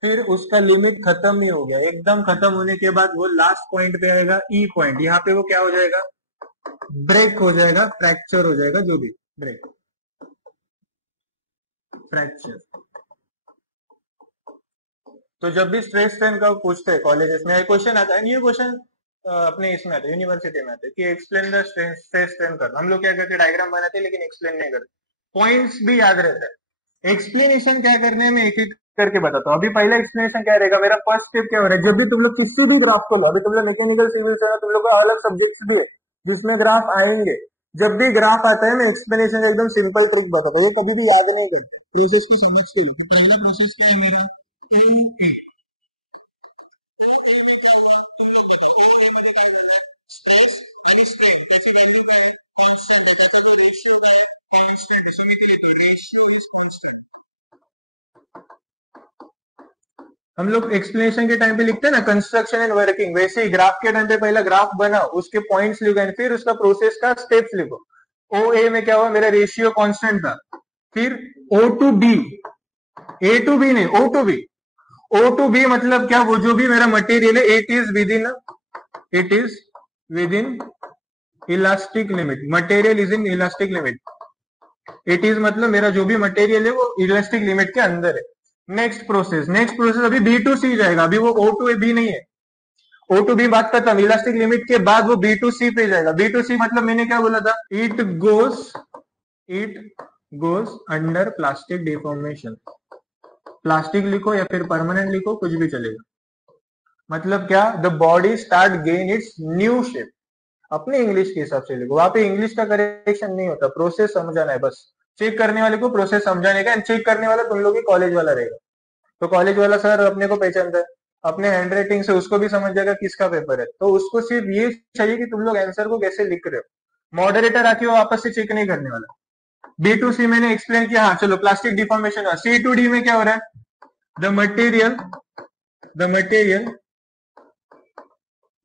फिर उसका लिमिट खत्म ही हो गया, एकदम खत्म होने के बाद वो लास्ट पॉइंट पे आएगा, ई पॉइंट। यहाँ पे वो क्या हो जाएगा? ब्रेक हो जाएगा, फ्रैक्चर हो जाएगा, जो भी ब्रेक, फ्रैक्चर। तो जब भी स्ट्रेस स्ट्रेन का पूछते हैं कॉलेजेस में, क्वेश्चन आता है, ये क्वेश्चन अपने इसमें आता है, यूनिवर्सिटी में आता है कि एक्सप्लेन द स्ट्रेस स्ट्रेन करना। हम लोग क्या करते हैं, डायग्राम बनाते हैं लेकिन एक्सप्लेन नहीं करते। पॉइंट्स भी याद रहता है, एक्सप्लेनेशन क्या करने में एक एक करके बताता हूँ। अभी पहला एक्सप्लेनेशन क्या रहेगा, मेरा फर्स्ट स्टेप क्या हो रहा है, जब भी तुम लोग किसी भी ग्राफ को लो, अभी तुम लोग मैकेनिकल सिविल से, तुम लोग का अलग सब्जेक्ट भी है जिसमें ग्राफ आएंगे। जब भी ग्राफ आता है मैं एक्सप्लेनेशन एकदम सिंपल ट्रिक बताता हूँ, ये कभी भी याद नहीं करते, प्रोसेस को समझते हो। प्रोसेस क्या है, हम लोग एक्सप्लेनेशन के टाइम पे लिखते हैं ना कंस्ट्रक्शन एंड वर्किंग, वैसे ही ग्राफ के टाइम पे पहला ग्राफ बनाओ, उसके पॉइंट्स लिखो एंड फिर उसका प्रोसेस का स्टेप्स लिखो। ओ ए में क्या हुआ, मेरा रेशियो कांस्टेंट था, फिर O to B, A to B नहीं, O to B. O to B मतलब क्या, वो जो भी मेरा मटेरियल है it is within elastic limit, material is in elastic limit. It is मतलब मेरा जो भी मटेरियल है वो इलास्टिक लिमिट के अंदर है। नेक्स्ट प्रोसेस अभी बी टू सी जाएगा, अभी वो ओ टू ए बी नहीं है, ओ टू बी बात खत्म, इलास्टिक लिमिट के बाद वो बी टू सी पे जाएगा। बी टू सी मतलब मैंने क्या बोला था, it goes under plastic deformation. Plastic लिखो या फिर परमानेंट लिखो, कुछ भी चलेगा। मतलब क्या, the body start gain it's new shape. अपने इंग्लिश के हिसाब से लिखो, वहां पे इंग्लिश का करेक्शन नहीं होता, प्रोसेस समझाना है बस। चेक करने वाले को प्रोसेस समझाने का, एंड चेक करने वाला तुम लोग कॉलेज वाला रहेगा। तो कॉलेज वाला सर अपने को पहचानता है, अपने हैंडराइटिंग से उसको भी समझ जाएगा किसका पेपर है, तो उसको सिर्फ ये चाहिए कि तुम लोग आंसर को कैसे लिख रहे हो। मॉडरेटर आके वो आपस से चेक नहीं करने वाला। बी टू सी मैंने एक्सप्लेन किया, हाँ चलो प्लास्टिक डिफॉर्मेशन हुआ। सी टू डी में क्या हो रहा है, the material the material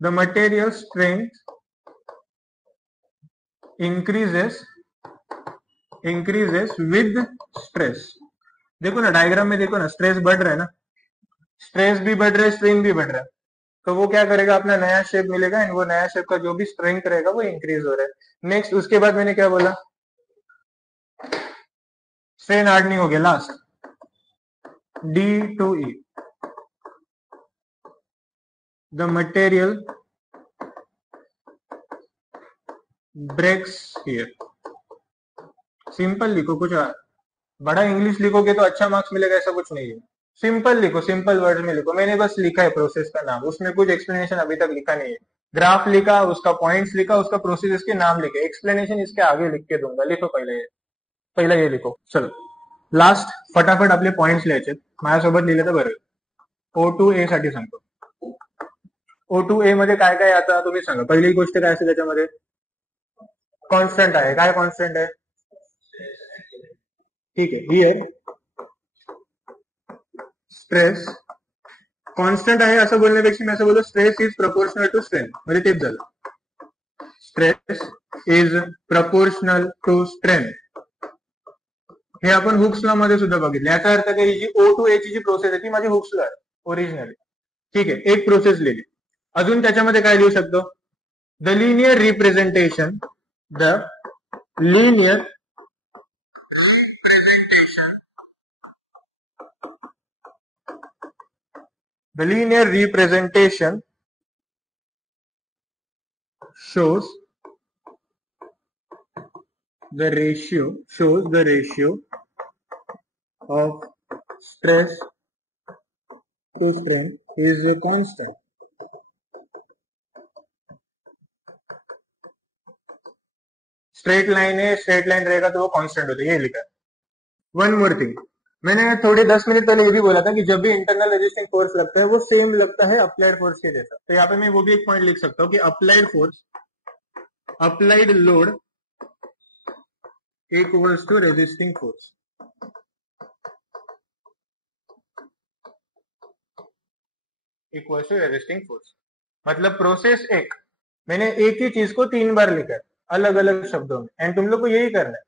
the material strength increases with stress. देखो ना डायग्राम में, देखो ना स्ट्रेस बढ़ रहा है ना, स्ट्रेस भी बढ़ रहा है, स्ट्रेन भी बढ़ रहा है। तो वो क्या करेगा, अपना नया शेप मिलेगा एंड वो नया शेप का जो भी स्ट्रेंथ रहेगा वो इंक्रीज हो रहा है। नेक्स्ट उसके बाद मैंने क्या बोला, स्ट्रेन हार्डनिंग हो गया, last D to E, the material breaks here. Simple लिखो, कुछ बड़ा इंग्लिश लिखोगे तो अच्छा मार्क्स मिलेगा ऐसा कुछ नहीं है। सिंपल लिखो, सिंपल वर्ड में लिखो। मैंने बस लिखा है प्रोसेस का नाम, उसमें कुछ एक्सप्लेनेशन अभी तक लिखा नहीं है। ग्राफ लिखा, उसका पॉइंट्स लिखा, उसका प्रोसेस इसके नाम लिखे, एक्सप्लेनेशन इसके आगे लिख के दूंगा। लिखो पहिला ये लिखो। चलो लास्ट फटाफट आपले पॉइंट्स लिहायचे, माझ्यासोबत लिहिले तर बरं. ओ टू ए साठी सांगतो. ओ टू ए मध्ये काय काय आता तुम्ही सांगा. पहिली गोष्ट काय असेल त्याच्यामध्ये, कॉन्स्टंट आहे. काय कॉन्स्टंट आहे? ठीक आहे, हिअर स्ट्रेस कॉन्स्टंट आहे असं बोलण्यापेक्षा मी असं बोलतो, stress is proportional to strain, म्हणजे तेच झालं. Stress is proportional to strain, हे आपण हुक्स लॉ मध्ये सुद्धा बघितलं. याचा अर्थ काय, जी ओ टू ए ची जी प्रोसेस आहे ती माझी हुक्स लॉ आहे ओरिजिनल. ठीक आहे, एक प्रोसेस लिहिली. अजून त्याच्यामध्ये काय लिहू शकतो, the linear representation linear the linear representation shows the ratio of stress to strain is a constant. Straight line है, स्ट्रेट लाइन रहेगा तो वो कांस्टेंट होता है, ये लिखा है. वन मोर थिंग, मैंने थोड़े 10 मिनट पहले ये भी बोला था कि जब भी इंटरनल रेजिस्टिंग फोर्स लगता है वो सेम लगता है अप्लाइड फोर्स के जैसा. तो यहाँ पे मैं वो भी एक पॉइंट लिख सकता हूँ कि applied load equals to resisting force. Equals to resisting force मतलब प्रोसेस एक, मैंने एक ही चीज को 3 बार लिखा है. अलग अलग शब्दों में, एंड तुम लोग को यही करना है।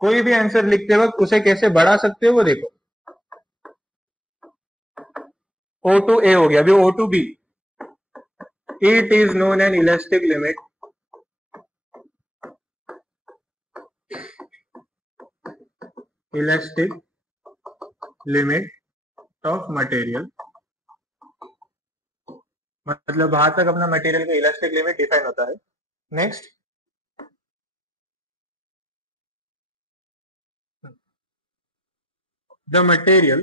कोई भी आंसर लिखते वक्त उसे कैसे बढ़ा सकते हो वो देखो। O to A हो गया, अभी O to B, it is known an elastic limit of material, मतलब वहां तक अपना मटेरियल का इलास्टिक लिमिट डिफाइन होता है। Next, the material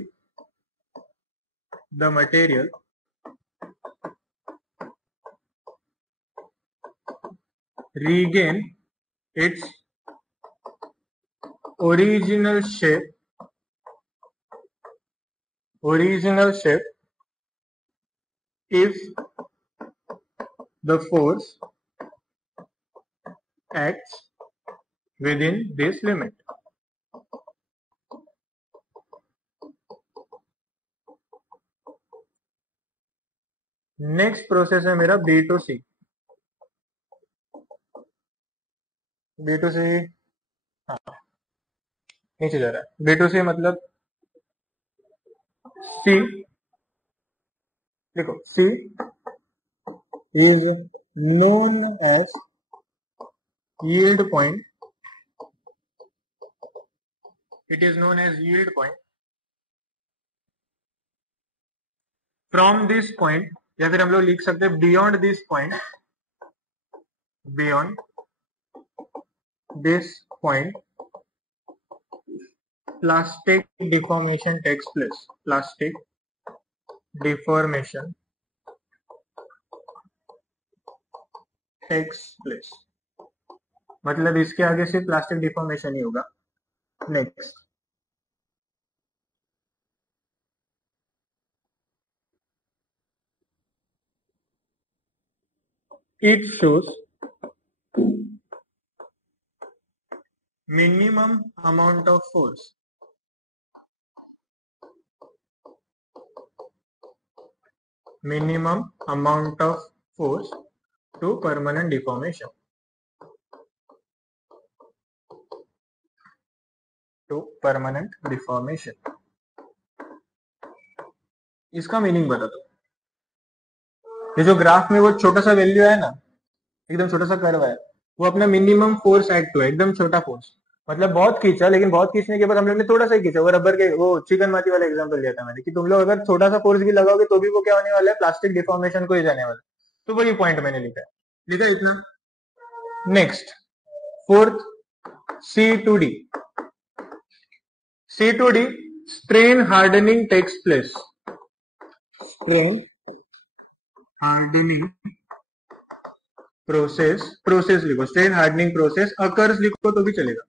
regain its original shape if the force acts within this limit. Next process है मेरा B to सी। हाँ नीचे जा रहा है। बी टू सी मतलब सी, देखो C is known as yield point, it is known as yield point from this point, या फिर हम लोग लिख सकते हैं beyond this point plastic deformation takes place, मतलब इसके आगे सिर्फ प्लास्टिक डिफॉर्मेशन ही होगा। Next, it shows minimum amount of force to permanent deformation, इसका मीनिंग बता दो। ये जो ग्राफ में वो छोटा सा वैल्यू है ना, एकदम छोटा सा कर्व है, वो अपना मिनिमम फोर्स एक्ट हुआ, एकदम छोटा फोर्स, मतलब बहुत खींचा, लेकिन बहुत खींचने के बाद हम लोग ने थोड़ा सा खींचा, वो रबर के, वो चिकन माती वाला एग्जांपल लिया था मैंने, कि तुम लोग अगर छोटा सा फोर्स भी लगाओगे तो भी वो क्या होने वाला है, प्लास्टिक डिफॉर्मेशन को ही जाने वाला है। तो वही पॉइंट मैंने लिखा है, लिखा इतना। Next, fourth, C2D, strain hardening takes place, process लिखो, स्ट्रेन हार्डनिंग प्रोसेस अकर्स लिखो तो भी चलेगा,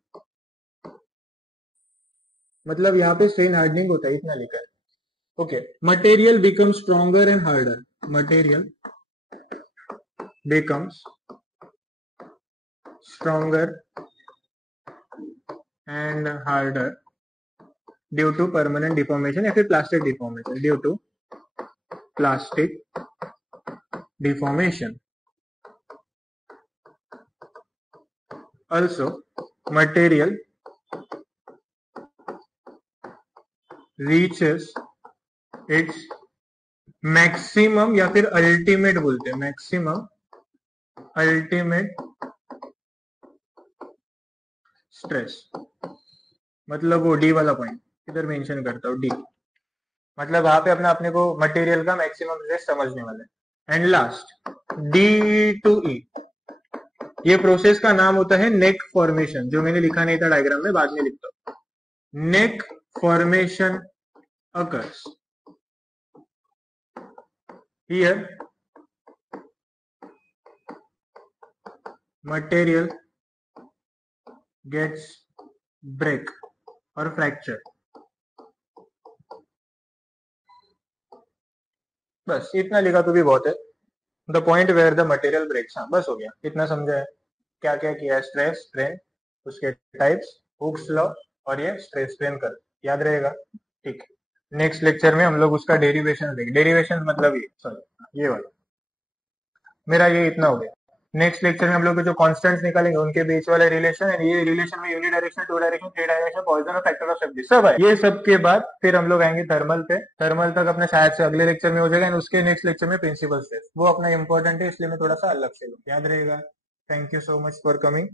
मतलब यहाँ पे स्ट्रेन हार्डनिंग होता है, इतना लिखा है। Okay, material become stronger and harder, due to permanent deformation या फिर plastic deformation, due to plastic deformation. Also, material reaches its maximum या फिर अल्टीमेट बोलते हैं, अल्टीमेट स्ट्रेस, मतलब वो डी वाला पॉइंट इधर मेंशन करता हूँ, डी मतलब वहां पे अपने को मटेरियल का मैक्सिमम स्ट्रेस समझने वाला है। एंड लास्ट, डी टू ई, ये प्रोसेस का नाम होता है नेक फॉर्मेशन, जो मैंने लिखा नहीं था डायग्राम में, बाद में लिखता हूँ। नेक formation occurs here, material gets break or fracture। बस इतना लिखा तो भी बहुत है। The point where the material breaks, हाँ बस हो गया, इतना समझा है। क्या क्या किया है, स्ट्रेस स्ट्रेन, उसके टाइप्स, हुक्स लॉ, और ये स्ट्रेस स्ट्रेन कर, याद रहेगा, ठीक। नेक्स्ट लेक्चर में हम लोग उसका डेरिवेशन देखेंगे। डेरिवेशन मतलब ये, सॉरी ये वाला, मेरा ये इतना हो गया। नेक्स्ट लेक्चर में हम लोग जो कॉन्स्टेंट्स निकालेंगे उनके बीच वाले रिलेशन एंड ये रिलेशन में unidirection, two direction, three direction, Poisson और फैक्टर ऑफ सेफ्टी सब है। ये सब के बाद फिर हम लोग आएंगे थर्मल पे। थर्मल तक अपने शायद से अगले लेक्चर में हो जाएगा एंड उसके नेक्स्ट लेक्चर में प्रिंसिपल स्ट्रेस, वो अपना इंपॉर्टेंट है इसलिए मैं थोड़ा सा अलग से लूँ, याद रहेगा। Thank you so much for coming.